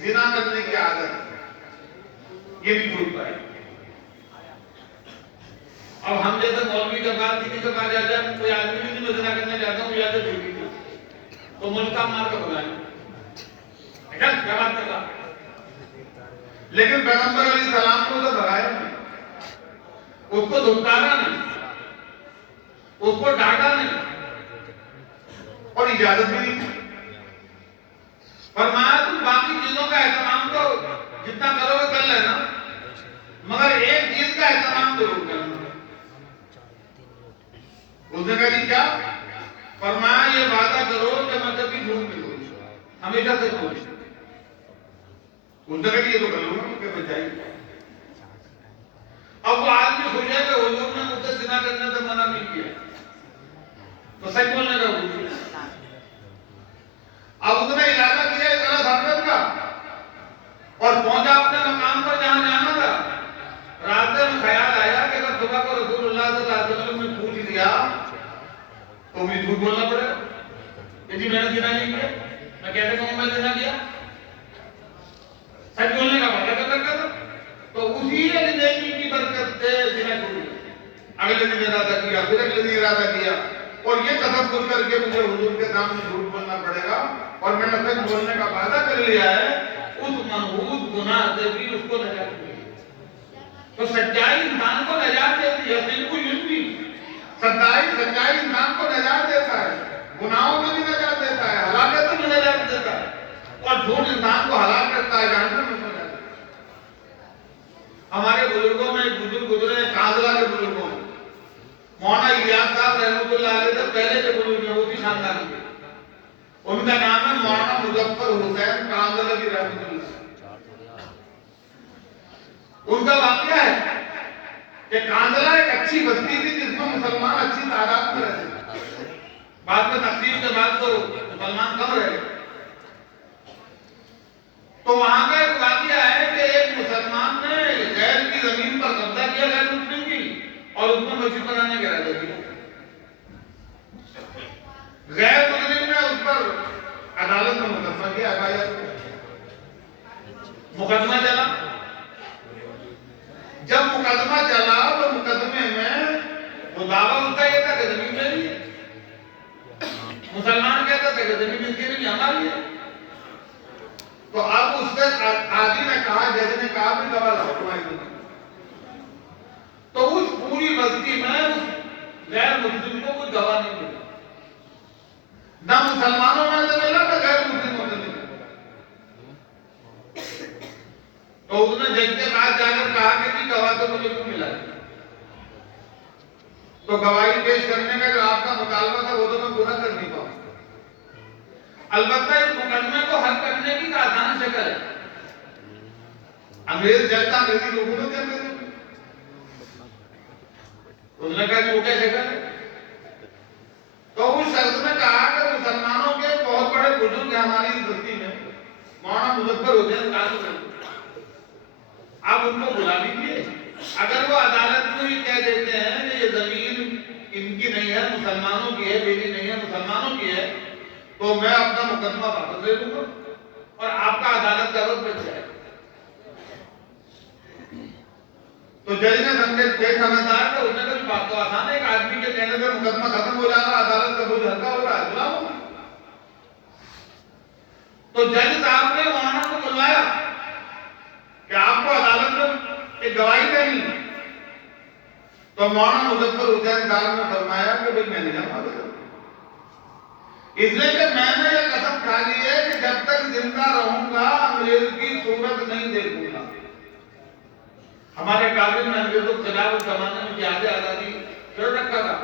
زنا کرنے کی عادت ہے یہ نہیں چھوٹ پائے. اب ہم جیسے مولوی کے بعد کسی کے پاس جاتے ہیں کوئی آدمی بھی میں زنا کرنے جاتا ہوں یا تو چھوٹی تھی تو ملک کا مار کر بلائیں کیا بات کرتا. لیکن پیغمبر علیہ السلام کو تو بھگایا نہیں, اس کو دھمکانا نہیں, اس کو ڈانٹا نہیں اور اجازت بھی نہیں. فرمایا تم باقی چیزوں کا اہتمام تو جتنا کرو گے کر لینا مگر ایک چیز کا اہتمام ضرور کرنا. اس نے کہا جی کیا؟ فرمایا یہ وعدہ کرو کہ میں کبھی جھوٹ نہیں بولوں, ہمیشہ سے بولوں. اس نے کہا جی یہ تو کر لوں گا کہ بچائی. اب وہ آدمی خوش ہے کہ حضور نے مجھ سے زنا کرنے سے منع نہیں کیا تو سچ بولنے کا حضور. اب اس نے ارادہ کیا اس طرح حرکت کا اور پہنچا اپنے مقام پر جہاں جانا تھا. راستے میں خیال آیا کہ اگر صبح کو رسول اللہ صلی اللہ علیہ وسلم نے پوچھ لیا تو مجھے جھوٹ بولنا پڑے گا کہ جی میں نے زنا نہیں کیا. میں کہتے کہوں میں زنا کیا, سچ بولنے کا وعدہ کر رکھا تھا. تو اسی نیکی کی برکت سے زنا چھوڑ گیا. اگلے دن ارادہ کیا, پھر اگلے دن ارادہ کیا اور یہ تصور کر کے مجھے حضور کے سامنے جھوٹ بولنا پڑے گا اور میں نے سچ بولنے کا وعدہ کر لیا ہے. اس منحوس گناہ سے بھی اس کو نجات ملے گی. تو سچائی انسان کو نجات دیتی ہے. بالکل یوں بھی سچائی انسان کو نجات دیتا ہے, گناہوں میں بھی نجات دیتا ہے, ہلاکت میں بھی نجات دیتا ہے اور جھوٹ انسان کو ہلاک کرتا ہے, جہنم میں پہنچاتا ہے. ہمارے بزرگوں میں ایک بزرگ گزرے ہیں کاندلہ کے بزرگوں میں, مولانا الیاس صاحب رحمۃ اللہ علیہ سے پہلے کے بزرگ ہیں, وہ بھی خاندان کے. ان کا نام ہے مولانا مظفر حسین کاندلہ رحمۃ اللہ. ان کا واقعہ ہے کہ کاندلہ ایک اچھی بستی تھی جس میں مسلمان اچھی تعداد میں رہتے تھے. بعد میں تقسیم کے بعد تو مسلمان کم رہے. تو وہاں کا ایک واقعہ ہے کہ ایک مسلمان نے غیر کی زمین پر قبضہ کیا غیر مسلم کی اور اس میں مسجد بنانے کا ارادہ کیا. غیر مسلم نے اس پر عدالت میں مقدمہ کیا. مقدمہ چلا. جب مقدمہ چلا تو مقدمے میں وہ دعویٰ اس کا یہ تھا کہ زمین میری ہے, مسلمان کہتا تھا کہ زمین اس کی نہیں ہماری ہے. تو اب اس سے قاضی نے کہا, جج نے کہا بھی گواہ لاؤ تمہاری زمین. تو اس پوری بستی میں اس غیر مسلم کو کوئی گواہ نہیں ملا, نہ مسلمانوں میں سے ملا نہ غیر مسلموں سے ملا. تو اس نے جج کے پاس جا کر کہا کہ جی گواہ تو مجھے کیوں ملا. تو گواہی پیش کرنے کا جو آپ کا مطالبہ تھا وہ تو میں پورا کر نہیں پاؤں. البتہ اس مقدمے کو حل کرنے کی آسان شکل ہے. انگریز جج تھا, انگریزی حکومت ہے انگریزوں کی. اس نے کہا کہ وہ کیا شکل ہے. تو اس شخص نے کہا کہ مسلمانوں کے بہت بڑے بزرگ ہیں ہماری اس بستی میں, مولانا مظفر حسین کاندلہ. آپ ان کو بلا لیجیے. اگر وہ عدالت میں یہ کہہ دیتے ہیں کہ یہ زمین ان کی نہیں ہے مسلمانوں کی ہے, میری نہیں ہے مسلمانوں کی ہے, تو میں اپنا مقدمہ واپس لے لوں گا اور آپ کا عدالت کا وقت بچ جائے گا. تو جج نے سمجھدار تھا, اس نے کہا بات تو آسان ہے, ایک آدمی کے کہنے سے مقدمہ ختم ہو جاتا, عدالت کا بوجھ ہلکا ہو رہا ہے, بلاؤ. تو جج صاحب نے مولانا کو بلوایا کہ آپ کو عدالت تو مولانا مظفر حسین صاحب نے فرمایا کہ بھائی میں نہیں جاؤں گا، اس لیے کہ میں نے یہ قسم کھا لی ہے کہ جب تک زندہ رہوں گا انگریز کی صورت نہیں دیکھوں گا۔ ہمارے کابل میں انگریزوں کے خلاف زمانے میں جہاد آزادی کر رکھا تھا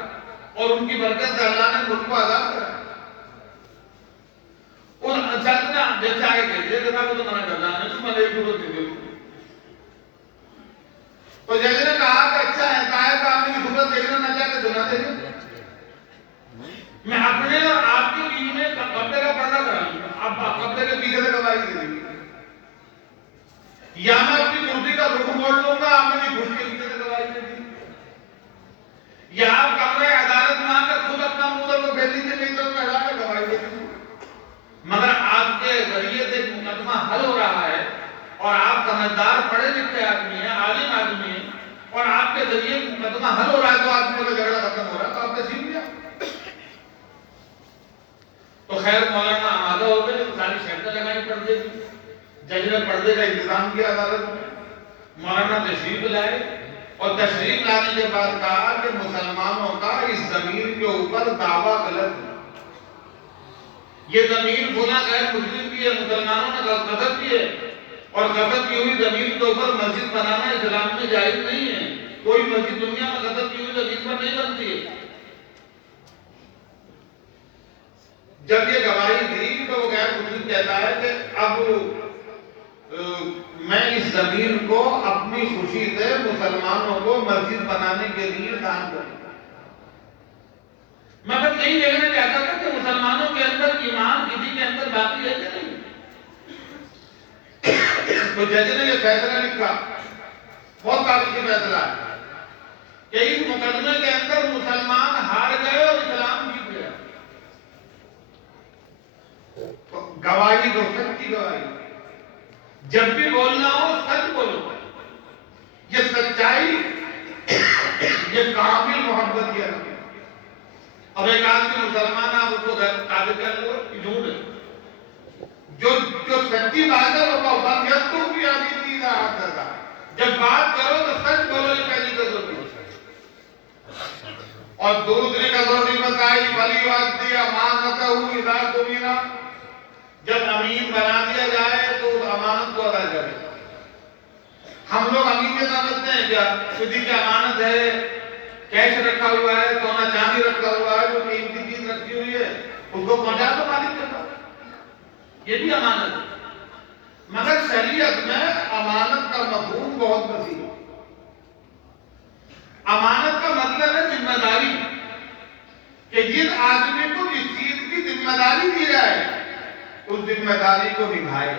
اور ان کی برکت سے اللہ نے ملک کو آزاد کرا۔ اور چلنا جیسے آگے کہتے ہیں جناب کو تو منع کرنا ہے تو میں نہیں ضرورت نہیں دوں۔ تو جج نے کہا کہ اچھا ہے طاہر آپ کی صورت دیکھنا نہ چاہتے دنا دے دیں، میں اپنے اور آپ کی بیوی میں قبضے کا پردہ کراؤں گا، آپ قبضے کے پیچھے سے گواہی دے دیں گے، یا میں اپنی کرسی کا رخ موڑ لوں گا، آپ میری گھٹ کے پیچھے سے گواہی دے دیں گے، یا آپ کمرے عدالت میں آ کر خود اپنا منہ کو پھیل دیجیے نہیں تو میں ہٹا کے گواہی دے دوں گا۔ مگر آپ کے ذریعے سے مقدمہ حل ہو رہا ہے اور آپ سمجھدار پڑھے لکھے آدمی ہیں، عالم آدمی ہیں اور آپ کے ذریعے مقدمہ حل ہو رہا ہے تو آدمی کا جھگڑا ختم ہو رہا ہے تو آپ تشریف لیا۔ تو خیر مولانا آمادہ ہو گئے، ساری شرطیں لگائی پردے کی، جج نے پردے کا انتظام کیا عدالت میں، مولانا تشریف لائے اور تشریف لانے کے بعد کہا کہ مسلمانوں کا اس زمین کے اوپر دعویٰ غلط ہے، یہ زمین بنا غیر مسلم کی ہے، مسلمانوں نے غصب کی ہے اور غصب کی ہوئی زمین کے اوپر مسجد بنانا اسلام میں جائز نہیں ہے، کوئی مسجد دنیا میں غصب کی ہوئی زمین پر نہیں بنتی ہے۔ جب یہ گواہی دی تو وہ غیر مسلم کہتا ہے کہ اب میں اس زمین کو اپنی خوشی سے مسلمانوں کو مسجد بنانے کے لیے دان کروں گا۔ میں بس یہی دیکھنا چاہتا تھا کہ مسلمانوں کے اندر ایمان کسی کے اندر باقی ہے کہ نہیں۔ تو جج نے یہ فیصلہ لکھا، بہت قابل کا فیصلہ ہے کہ اس مقدمے کے اندر مسلمان ہار گئے اور اسلام جیت گیا۔ گواہی دو، سچ کی گواہی، جب بھی بولنا ہو سچ بولو، یہ سچائی یہ کامل محبت کی علامت ہے۔ اب ایک آدمی مسلمان آپ اس کو ثابت کر لو کہ جھوٹ ہے، جو سچی بات ہے وہ بات تو بھی آدھی چیز آتا، جب بات کرو تو سچ بولو، یہ پہلی کسوٹی ہے۔ اور دوسری کسوٹی بتائی ولی وعدی امانتہ اذا تمنا، جب امین بنا دیا جائے تو اس امانت کو ادا کرے۔ ہم لوگ امین کے سمجھتے ہیں کیا کسی کی امانت ہے، کیش رکھا ہوا ہے، سونا چاندی رکھا ہوا ہے، جو قیمتی چیز رکھی ہوئی ہے اس کو پہنچا تو مالک کے پاس، یہ بھی امانت ہے۔ مگر شریعت میں امانت کا مفہوم بہت وسیع ہے۔ امانت کا مطلب ہے ذمہ داری، کہ جس آدمی کو جس چیز کی ذمہ داری دی جائے اس ذمہ داری کو نبھائے۔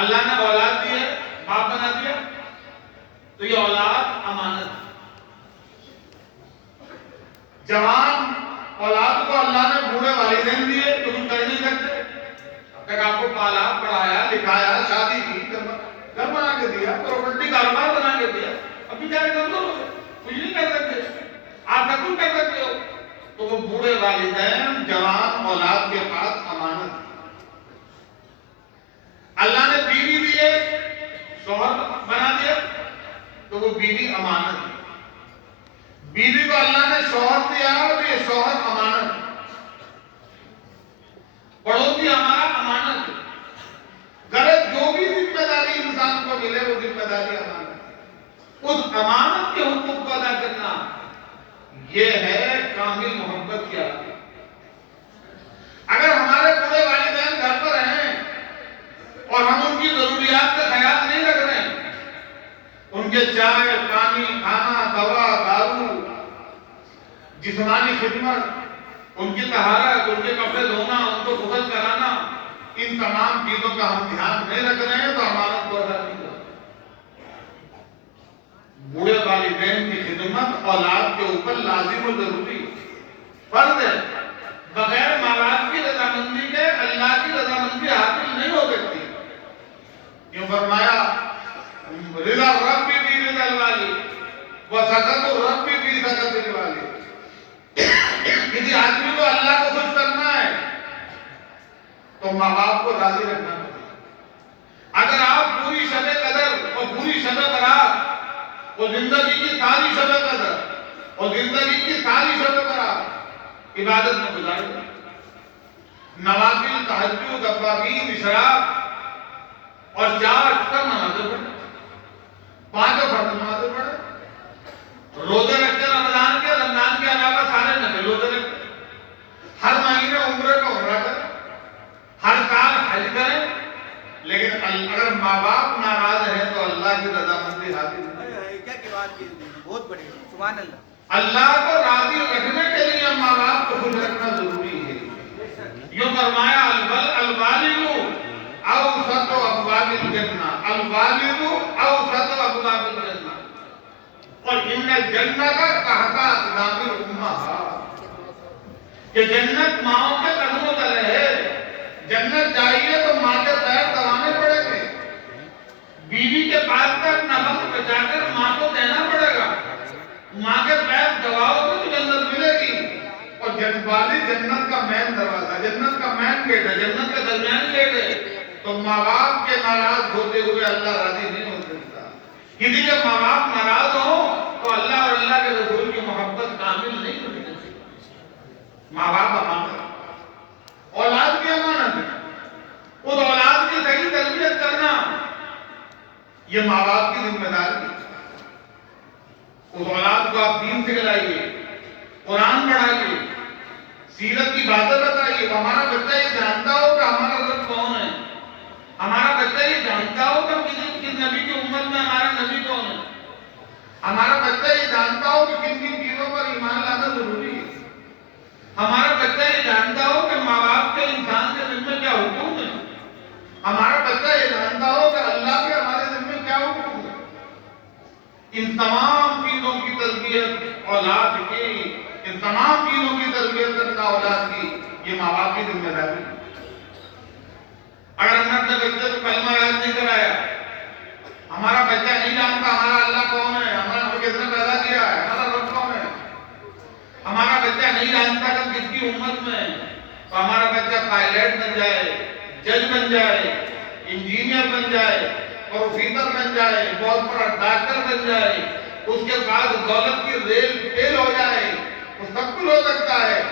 اللہ نے اولاد دی ہے، باپ بنا دیا تو یہ اولاد امانت ہے۔ جوان اولاد کو اللہ نے بوڑھے والدین دیے تو تم کر نہیں سکتے، اب تک آپ کو پالا پڑھایا لکھایا شادی کی گھر بنا کے دیا، پراپرٹی کاروبار بنا کے دیا، اب بیچارے کمزور ہو گئے، کچھ نہیں کر سکتے، آپ سب کچھ کر سکتے ہو، تو وہ بوڑھے والدین جوان اولاد کے پاس امانت ہے۔ اللہ نے بیوی دیے، شوہر بنا دیا تو وہ بیوی امانت ہے۔ بیوی کو اللہ نے شوہر دیا تو یہ شوہر امانت ہے۔ پڑوسی ہمارا امانت ہے۔ غلط جو بھی ذمہ داری انسان کو ملے وہ ذمہ داری امانت ہے۔ اس امانت کے حقوق کو ادا کرنا یہ ہے کامل محبت کی علامت۔ اگر ہمارے بوڑھے والدین گھر پر ہیں اور ہم ان کی ضروریات کا خیال نہیں رکھ رہے ہیں، ان کے چائے پانی کھانا دوا دارو جسمانی خدمت، ان کی طہارت، ان کے کپڑے دھونا، ان کو غسل کرانا، ان تمام چیزوں کا ہم دھیان نہیں رکھ رہے ہیں تو امانت کو ادا نہیں کر رہے۔ بوڑھے والدین کی خدمت اولاد کے اوپر لازم و ضروری فرض ہے۔ بغیر ماں باپ کی رضامندی کے اللہ کی رضامندی حاصل نہیں ہو سکتی۔ کیوں فرمایا رضا رب بھی رضا الوالی وسخط الرب بھی سخط الوالی۔ کسی آدمی کو اللہ کو خوش کرنا ہے تو ماں باپ کو راضی رکھنا پڑے۔ اگر آپ پوری شب قدر اور پوری شب برات اور زندگی کی ساری شب قدر اور زندگی کی ساری شب برات عبادت میں گزار دیں. نوافل، تہجد، اوابین، اشراق اور 4 سب نمازیں پڑھیں. 5 فرض نمازیں پڑھیں. روزے رکھتے رمضان کے علاوہ سارے نفل روزے رکھتے. ہر مہینے عمرہ کا عمرہ کریں. ہر سال حج کریں. لیکن اگر ماں باپ ناراض ہیں تو اللہ کی رضامندی حاصل نہیں. کیا بات کی بہت بڑی سبحان اللہ. اللہ کو راضی رکھنے کے لیے ماں باپ کو خوش رکھنا ضروری ہے. یوں فرمایا الوالد اوسط ابواب الجنہ، الوالد اوسط ابواب الجنہ، اور ان الجنہ کا تحت اقدام الامہات، کہ جنت ماؤں کے قدموں تلے ہے. جنت چاہیے تو ماں کے پیر دبانے پڑیں گے. بیوی کے پاس سے اپنا وقت بچا کر ماں کو دینا پڑے گا. ماں کے پیر دباؤ تو جنت ملے گی. اور والد جنت کا مین دروازہ، جنت کا مین گیٹ ہے، جنت کا درمیانی گیٹ ہے. تو ماں باپ کے ناراض ہوتے ہوئے اللہ راضی نہیں ہو سکتا. کسی جب ماں باپ ناراض ہوں تو اللہ اور اللہ کے رسول کی محبت کامل نہیں ہو سکتی. ماں باپ امانت، اولاد کی امانت ہے. اس اولاد کی صحیح تربیت کرنا یہ ماں باپ کی ذمہ داری ہے. اس اولاد کو آپ دین سکھلائیے، قرآن پڑھائیے، سیرت کی باتیں بتائیے. تو ہمارا بچہ یہ جانتا ہو کہ ہمارا رب کون ہے. ہمارا بچہ یہ جانتا ہو کہ کس نبی کی امت میں ہمارا نبی کون ہے. ہمارا بچہ یہ جانتا ہو کہ کن کن چیزوں پر ایمان لانا ضروری ہے. ہمارا بچہ یہ جانتا ہو کہ ماں باپ کے انسان کے دل میں کیا حکم ہے. ہمارا بچہ یہ جانتا ہو کہ اللہ کے ہمارے دل میں کیا حکم ہے. ان تمام چیزوں کی تربیت اولاد کی، ان تمام چیزوں کی تربیت کرنا اولاد کی یہ ماں باپ کی ذمہ داری ہے. اگر ہم نے اپنے بچے کو کلمہ یاد نہیں کرایا، ہمارا بچہ نہیں جانتا ہمارا اللہ کون ہے، ہمارا ہمیں کس نے پیدا کیا ہے، ہمارا رب کون ہے، ہمارا بچہ نہیں جانتا کہ کس کی امت میں، تو ہمارا بچہ پائلٹ بن جائے، جج بن جائے، انجینئر بن جائے، پروفیسر بن جائے، بہت بڑا ڈاکٹر بن جائے، اس کے بعد دولت کی ریل فیل ہو جائے، وہ سب کچھ ہو سکتا ہے،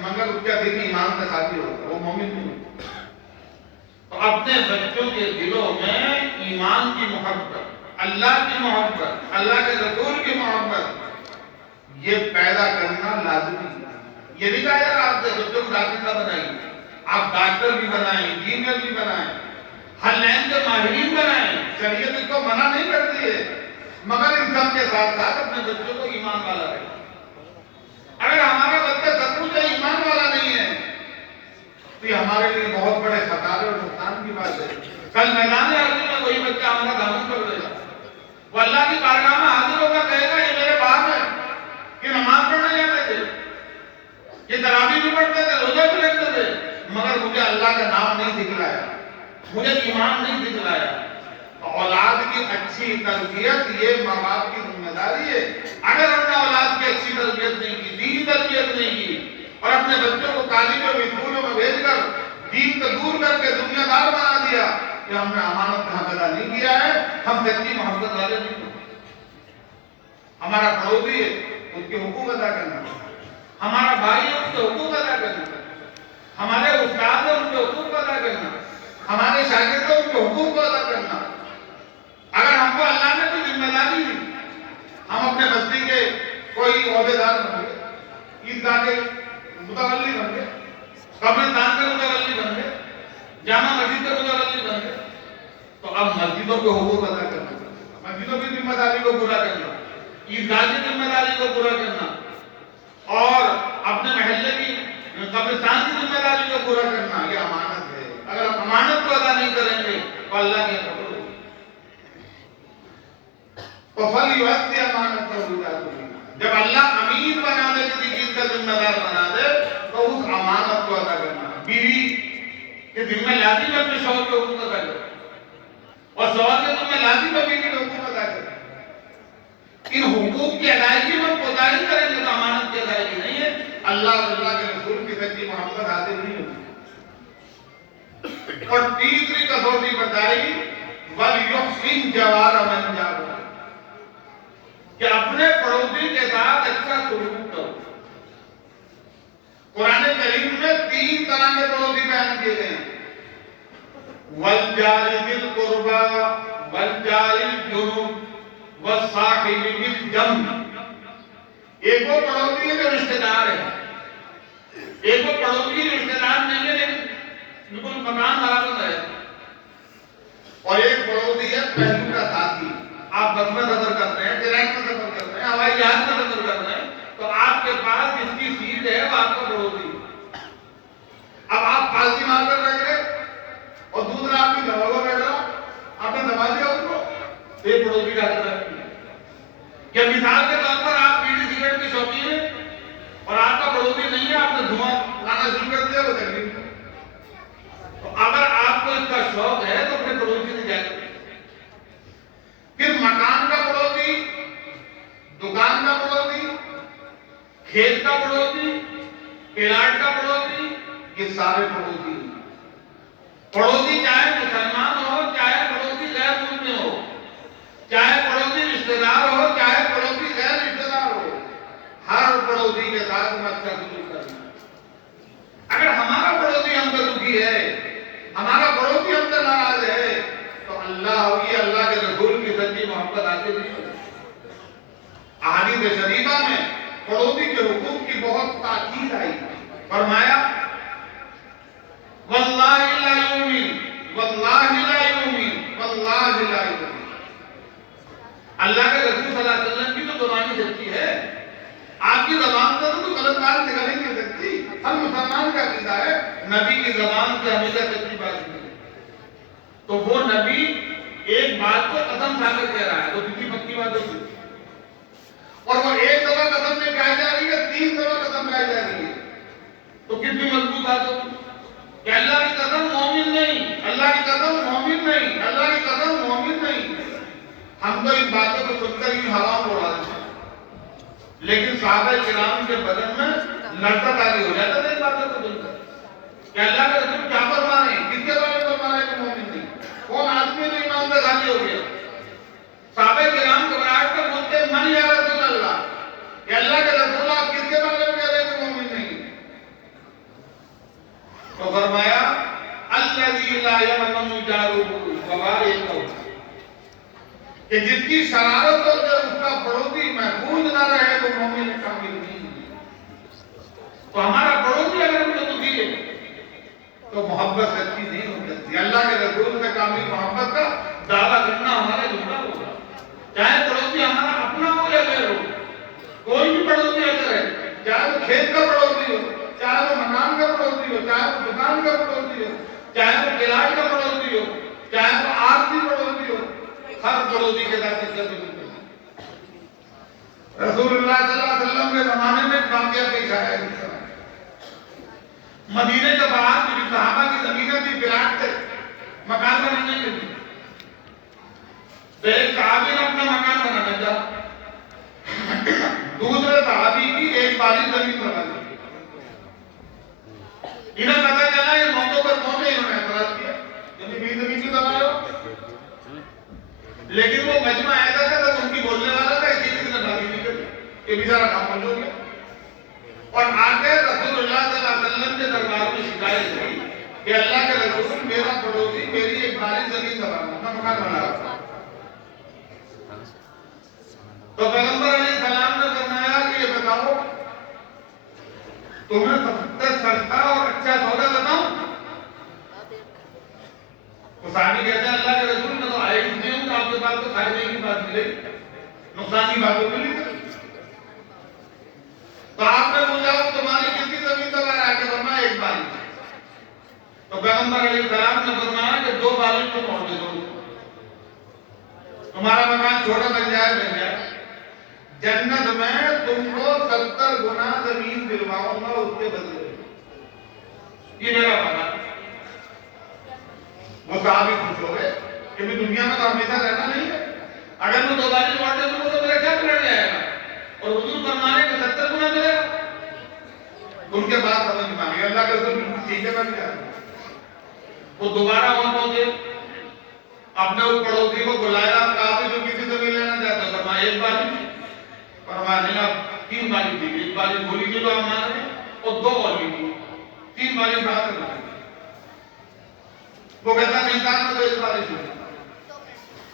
مگر اس کا دل ایمان سے خالی ہوگا، وہ مومن نہیں ہوگا. تو اپنے بچوں کے دلوں میں ایمان کی محبت، اللہ کی محبت، اللہ کے رسول کی محبت یہ پیدا کرنا لازمی ہے. یہ نہیں کہا یار آپ بچوں کو ڈاکٹر نہ بنائیں، آپ ڈاکٹر بھی بنائیں، انجینئر بھی بنائیں، ہر لائن کے ماہرین بنائیں. شریعت اس کو منع نہیں کرتی ہے، مگر ان سب کے ساتھ ساتھ اپنے بچوں کو ایمان والا رہے. اگر ہمارا بچہ سب کچھ ایمان والا نہیں ہے تو یہ ہمارے لیے بہت بڑے خطرے اور نقصان کی بات ہے. کل میدان عرض میں وہی بچہ ہمارا دامن کر دے گا، وہ اللہ کی بارگاہ میں حاضر ہوگا، کہے گا یہ میرے باپ ہے، یہ نماز پڑھنے جاتے تھے، یہ تراویح بھی پڑھتے تھے، روزے بھی رکھتے تھے، مگر مجھے اللہ کا نام نہیں دکھلایا، مجھے ایمان نہیں دکھلایا. اولاد کی اچھی تربیت یہ ماں باپ کی ذمہ داری ہے. اگر ہم نے اولاد کی اچھی تربیت نہیں کی، دینی تربیت نہیں کی، اور اپنے بچوں کو تعلیموں میں اسکولوں میں بھیج کر دین سے دور کر کے دنیا دار بنا دیا، کہ ہم نے امانت کا حق ادا نہیں کیا ہے. ہم سچی محبت والے نہیں ہیں. ہمارا پڑوسی ہے اس کے حقوق ادا کرنا، ہمارا بھائی ہے اس کے حقوق ادا کرنا، ہمارے استاد ہے ان کے حقوق ادا کرنا، ہمارے شاگرد ہیں ان کے حقوق کو ادا کرنا. اگر ہم کو اللہ نے کوئی ذمہ داری دی، ہم اپنے بستی کے کوئی عہدیدار بن گئے، عیدگاہ کے متولی بن گئے، قبرستان کے متولی بن گئے، جامع مسجد کے متولی بن گئے، تو اب مسجدوں کے حقوق ادا کرنا، مسجدوں کی ذمہ داری کو پورا کرنا، عیدگاہ کی ذمہ داری کو پورا کرنا، اور اپنے محلے کی قبرستان کی ذمہ داری کو پورا کرنا، یہ امانت ہے. اگر ہم امانت کو ادا نہیں کریں گے تو اللہ کے خبر ہوگی. فَلْيُؤَدِّ أَمَانَتَهُ إِلَىٰ أَهْلِهَا. جب اللہ امین بنا دے، کسی چیز کا ذمہ دار بنا دے، تو اس امانت کو ادا کرنا. بیوی کے ذمہ لازم ہے اپنے شوہر کے حقوق ادا کرنا، اور شوہر کے ذمہ لازم ہے بیوی کے حقوق ادا کرنا. ان حقوق کی ادائیگی میں کوتاہی کریں گے تو امانت کی ادائیگی نہیں ہے. اللہ اور اللہ کے رسول کی سچی محبت حاصل نہیں ہوتی. اور تیسری کسوٹی بتائی وَلْيُحْسِنْ جَوَارَ مَنْ جَارَهُ. کہ اپنے پڑوسی کے ساتھ اچھا سلوک کرو. قرآن کریم میں 3 طرح کے پڑوسی بیان کیے گئے ہیں. والجار ذی القربى والجار الجنب والصاحب بالجنب. ایک وہ پڑوسی ہے جو رشتہ دار ہے, ایک وہ پڑوسی رشتہ دار نہیں ہے لیکن بالکل مکان برابر ہے, اور ایک پڑوسی ہے پہلو کا ساتھی. آپ بس میں سفر کرتے ہیں, ٹرین میں سفر کرتے ہیں, ہوائی جہاز میں سفر کرتے ہیں, تو آپ کے پاس جس کی سیٹ ہے وہ آپ کا پڑوسی ہے. اب آپ پالسی مار کر بیٹھ گئے اور دوسرا آپ کی دبا ہوا بیٹھ رہا, آپ نے دبا دیا اس کو, تو یہ پڑوسی کا حق ہے. کہ مثال کے طور پر آپ بیڑی سگریٹ کی شوقین ہیں اور آپ کا پڑوسی نہیں ہے, آپ نے دھواں لانا شروع کر دیا, وہ تکلیف ہے. تو اگر آپ کو اس کا شوق ہے تو اپنے پڑوسی سے جائے. پھر مکان کا پڑوسی, دکان کا پڑوسی, کھیت کا پڑوسی, پلاٹ کا پڑوسی, یہ سارے پڑوسی ہیں. پڑوسی چاہے مسلمان ہو, چاہے پڑوسی غیر مسلم ہو, چاہے پڑوسی رشتہ دار ہو, چاہے پڑوسی غیر رشتہ دار ہو, ہر پڑوسی کے ساتھ میں اچھا سلوک کرنا. اگر ہمارا پڑوسی ہم سے دکھی ہے, ہمارا پڑوسی ہم سے ناراض ہے, تو اللہ ہوگی, اللہ کے رسول کی سچی محبت حاصل نہیں ہوگی. احادیث شریفہ میں پڑوسی کے حقوق کی بہت تاکید آئی. فرمایا واللہ لا یؤمن واللہ لا یؤمن واللہ لا یؤمن. اللہ کے رسول صلی اللہ علیہ وسلم کی تو زبانی سچی ہے, آپ کی زبان سے تو غلط بات نکل نہیں سکتی. ہر مسلمان کا عقیدہ ہے نبی کی زبان سے ہمیشہ سچی بات نہیں. تو وہ نبی ایک بات کو قسم کھا کر کہہ رہا ہے تو کسی پکی بات ہوتی, اور وہ ایک دفعہ قسم میں کہی جا رہی ہے, 3 دفعہ قسم کہی جا رہی ہے, تو کتنی مضبوط بات ہوتی کہ اللہ کی قسم مومن نہیں, اللہ کی قسم مومن نہیں, اللہ کی قسم مومن نہیں. ہم تو ان باتوں کو سن کر ہی ہوا میں اڑا دیتے ہیں, لیکن صحابہ کرام کے بدن میں لڑکا تاری ہو جاتا تھا ان باتوں کو سن کر کہ اللہ کے رسول کیا فرما رہے ہیں, کس کے بارے میں فرما رہے ہیں کہ مومن نہیں. کون آدمی نے ایمان سے خالی ہو گیا. صحابہ کرام گھبراہٹ میں بولتے من یا رسول اللہ, کہ اللہ کے رسول آپ کس کے بارے میں کہہ رہے ہیں کہ مومن نہیں. تو فرمایا الذی لا یامن جارہ بوائقہ, کہ جس کی شرارتوں سے اس کا پڑوسی محفوظ نہ رہے تو مومن کامل نہیں. تو ہمارا پڑوسی اگر ہم سے دکھی ہے تو محبت سچی نہیں ہو سکتی. اللہ کے رسول سے کامل محبت کا دعویٰ کرنا ہمارا جھوٹا ہوگا. چاہے پڑوسی ہمارا اپنا ہو یا غیر ہو, کوئی بھی پڑوسی اگر ہے, چاہے وہ کھیت کا پڑوسی ہو, چاہے وہ مکان کا پڑوسی ہو, چاہے وہ دکان کا پڑوسی ہو, چاہے وہ پلاٹ کا پڑوسی ہو, چاہے وہ آرتی پڑوسی ہو, ہر پڑوسی کے ساتھ اچھا سلوک کرنا. رسول اللہ صلی اللہ علیہ وسلم کے زمانے میں ایک واقعہ پیش آیا ہے. مدینے کے باہر جو صحابہ کی زمینیں تھی, پلاٹ تھے, مکان بنانے کے لیے, تو ایک صحابی نے اپنا مکان بنانا چاہا, دوسرے صحابی کی ایک بالی زمین بنانی. انہیں پتا چلا یہ موقع پر پہنچے, انہوں نے اعتراض کیا یعنی میری زمین کی دبا رہے ہو, لیکن وہ مجمع ایسا تھا تو ان کی بولنے والا تھا, اسی لیے بازی نہیں کری, یہ بھی سارا کام بند ہو گیا. اور آگے رسول اللہ صلی اللہ علیہ وسلم کے دربار میں شکایت ہوئی کہ اللہ کے رسول میرا پڑوسی میری ایک بالی زمین دبا رہا, میں مکان بنا رہا تھا. تو پیغمبر علیہ السلام نے فرمایا کہ یہ بتاؤ تمہیں سب سے سستا اور اچھا سودا بتاؤں. تو صحابی کہتے ہیں اللہ کے رسول میں تو آئے ہی نہیں ہوں, تو آپ کے پاس تو فائدے کی بات ملے, نقصان کی بات تو ملی. تو آپ نے پوچھا تمہاری کتنی زمین دبا رہا ہے, کہ فرمایا ایک بالی. تو پیغمبر علیہ السلام نے فرمایا کہ 2 بالی تم اور دے دو, تمہارا مکان چھوٹا بن جائے بن جائے, جنت میں تم کو 70 گنا زمین دلواؤں گا اس کے بدلے. یہ میرا مکان. وہ صحابی خوش ہو گئے کہ دنیا میں تو ہمیشہ رہنا نہیں ہے, اگر میں 2 بالی لوٹ دے دوں تو میرا کیا بگڑ جائے گا, اور حضور فرمانے کہ 70 گنا ملے گا. ان کے بعد سمجھ میں آ گیا اللہ کے رسول ٹھیک ہے بن گیا. وہ دوبارہ وہاں پہنچے, اپنے اس پڑوسی کو بلایا, کہا بھی جو کسی زمین لینا چاہتا ہے, فرمایا ایک بالی. فرمایا نہیں آپ 3 باری دی، 1 باری گولی کی تو آپ مان رہے ہیں اور 2 گولی کی، 3 باری بڑھا کر رکھیں۔ وہ کہتا ہے انسان میں تو 1 باری شروع،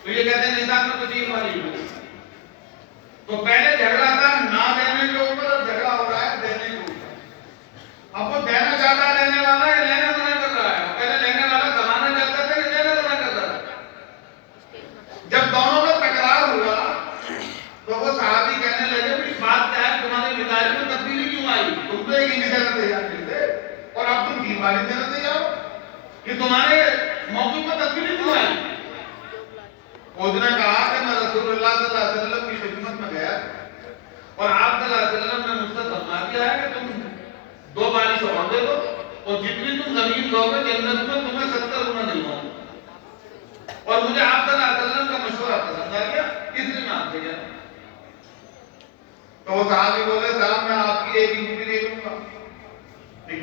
تو یہ کہتے ہیں انسان میں تو 3 باری شروع۔ تو پہلے جھگڑا تھا نہ دینے کے اوپر، اب جھگڑا ہو رہا ہے دینے کے اوپر۔ اب وہ دینا چاہتا ہے لینے والا، یا لینا منع کر رہا ہے؟ پہلے لینے والا دبانا چاہتا تھا کہ دینا منع کر رہا ہے؟ جب دونوں میں تکرار ہوا تو وہ صحابی کہنے لگے اس بات کیا ہے، تمہارے مزاج میں تبدیلی کیوں آئی؟ تم تو ایک ہی دینا تیار تھے اور اب تم 3 باری دینا تیار ہو، کہ تمہارے موقف میں تبدیلی کیوں آئی؟ اس نے کہا کہ میں رسول اللہ صلی اللہ علیہ وسلم کی خدمت میں گیا اور آپ صلی اللہ علیہ وسلم نے مجھ سے فرما دیا ہے کہ تم 2 باری سے اور دے دو اور جتنی تم زمین دو گے جنت میں تمہیں 70 گنا دلواؤں گا، اور مجھے آپ صلی اللہ علیہ وسلم کا مشورہ پسند آ گیا، اس لیے میں آپ سے گیا۔ تو وہ صحابی بولے صاحب میں آپ کی 1 انچ بھی دے دوں گا۔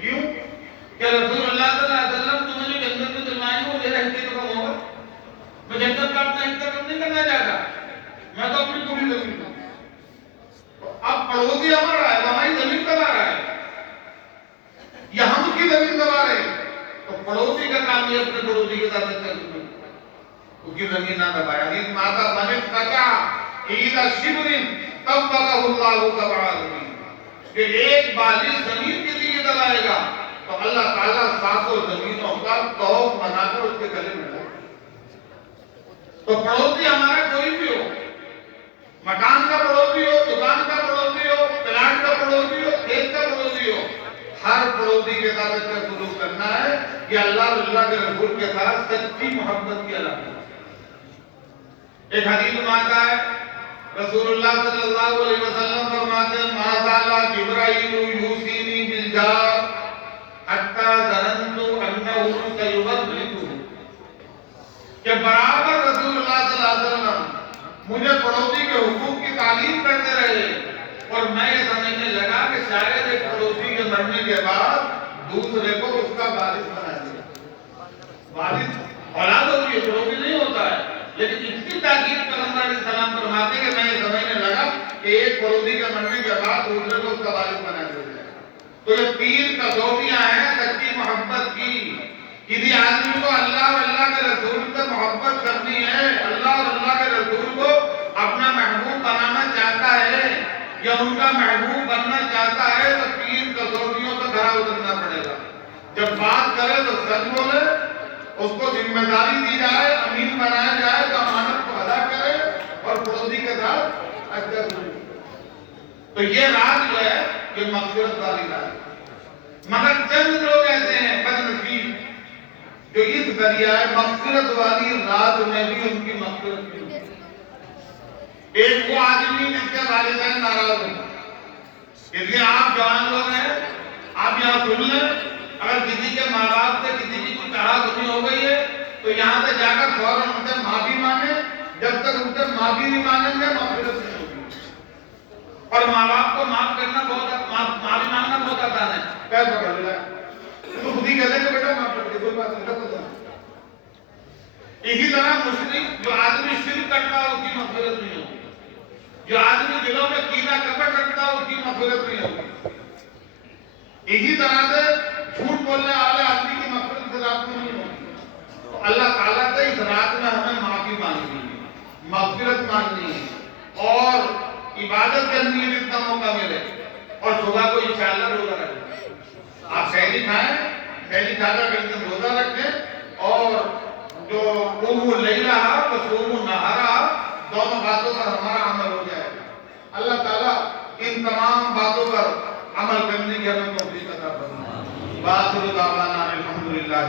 کیوں؟ کہ رسول اللہ صلی اللہ علیہ وسلم تمہیں جو جنت میں دلوائیں گے وہ میرا حصے کا کم ہوگا، میں جنت کا اپنا حصہ کم نہیں کرنا چاہتا، میں تو اپنی پوری زمین دوں۔ اب پڑوسی امر رہا ہے، ہماری زمین دبا رہا ہے یا ہم اس کی زمین دبا رہے ہیں، تو پڑوسی کا کام یہ اپنے پڑوسی کے ساتھ اچھا کرنا، اس کی زمین نہ دبایا۔ حدیث میں آتا من اتقى عید شبر طبقہ اللہ سبع زمین، کہ 1 بالی زمین کسی کی دبائے گا تو اللہ تعالیٰ 7 زمینوں کا طوق بنا کر اس کے گلے میں ڈالے۔ تو پڑوسی ہمارا کوئی بھی ہو، مکان کا پڑوسی ہو، دکان کا پڑوسی ہو، پلانٹ کا پڑوسی ہو، کھیت کا پڑوسی ہو، ہر پڑوسی کے ساتھ اچھا سلوک کرنا ہے، یہ اللہ اور اللہ کے رسول کے ساتھ سچی محبت کی علامت ہے۔ ایک حدیث میں آتا ہے رسول اللہ صلی اللہ علیہ وسلم فرماتے ہیں ما زال جبرائیل یوصینی بالجار حتی ظننت انہ سیبلغہ، کہ برابر رسول اللہ صلی اللہ علیہ وسلم مجھے پڑوسی کے حقوق کی تعلیم کرتے رہے اور میں یہ سمجھنے لگا کہ شاید ایک پڑوسی کے مرنے کے بعد دوسرے کو اس کا وارث بنا دیا۔ وارث اولاد ہوتی ہے، پڑوسی نہیں ہوتا ہے، لیکن اتنی تاکید پیغمبر علیہ السلام فرماتے ہیں کہ میں یہ سمجھنے لگا کہ ایک پڑوسی کے مرنے کے بعد دوسرے کو اس کا وارث بنا دیا جائے۔ تو یہ 3 کسوٹیاں ہیں سچی محبت کی۔ کسی آدمی کو اللہ اور اللہ کے رسول سے محبت کرنی ہے، اللہ اور اللہ کے رسول کو اپنا محبوب بنانا چاہتا ہے یا ان کا محبوب بننا چاہتا ہے تو 3 کسوٹیوں سے کھرا اترنا پڑے گا۔ جب بات کرے تو سچ بولے، اس کو ذمہ داری دی جائے، امین بنایا جائے تو امانت کو ادا کرے اور پڑوسی کے ساتھ اچھا سلوک۔ تو یہ رات جو ہے یہ مغفرت والی رات ہے، مگر چند لوگ ایسے ہیں بدنصیب جو اس دریائے مغفرت والی رات میں بھی ان کی مغفرت نہیں ہوتی۔ ایک وہ آدمی جس کے والدین ناراض ہیں، اس لیے آپ جوان لوگ ہیں، آپ یہاں سن لیں، اگر کسی کے ماں باپ سے کسی کی کوئی ناراضگی ہو گئی ہے تو یہاں سے جا کر فوراً ان سے معافی مانگیں، جب تک ان سے معافی نہیں مانگیں گے مغفرت نہیں ہوگی۔ اور ماں باپ کو معاف کرنا معافی مانگنا بہت آسان ہے، پیر پکڑ لے تو خود ہی کہتے ہیں کہ بیٹا معاف کر دے، کوئی بات نہیں۔ اسی طرح مشرک جو آدمی شرک کرتا ہے اس کی مغفرت نہیں ہوگی، جو آدمی دلوں میں کینہ کپٹ رکھتا ہے اس کی مغفرت نہیں ہوگی۔ اسی طرح سے جھوٹ بولنے والے آدمی کی مغفرت اس رات میں نہیں ہوگی۔ تو اللہ تعالیٰ سے اس رات میں ہمیں معافی مانگنی ہے، مغفرت مانگنی ہے اور عبادت کرنی ہے جتنا موقع ملے، اور صبح کو انشاءاللہ روزہ رکھیں۔ آپ سحری کھائیں، سحری کھا کر ایک دن روزہ رکھیں، اور جو قوموا اللیل وصوموا النہار، دونوں باتوں پر ہمارا عمل ہو جائے گا۔ اللہ تعالیٰ ان تمام باتوں پر عمل کرنے کی ہمیں توفیق عطا فرمائے۔ وآخر دعوانا الحمدللہ۔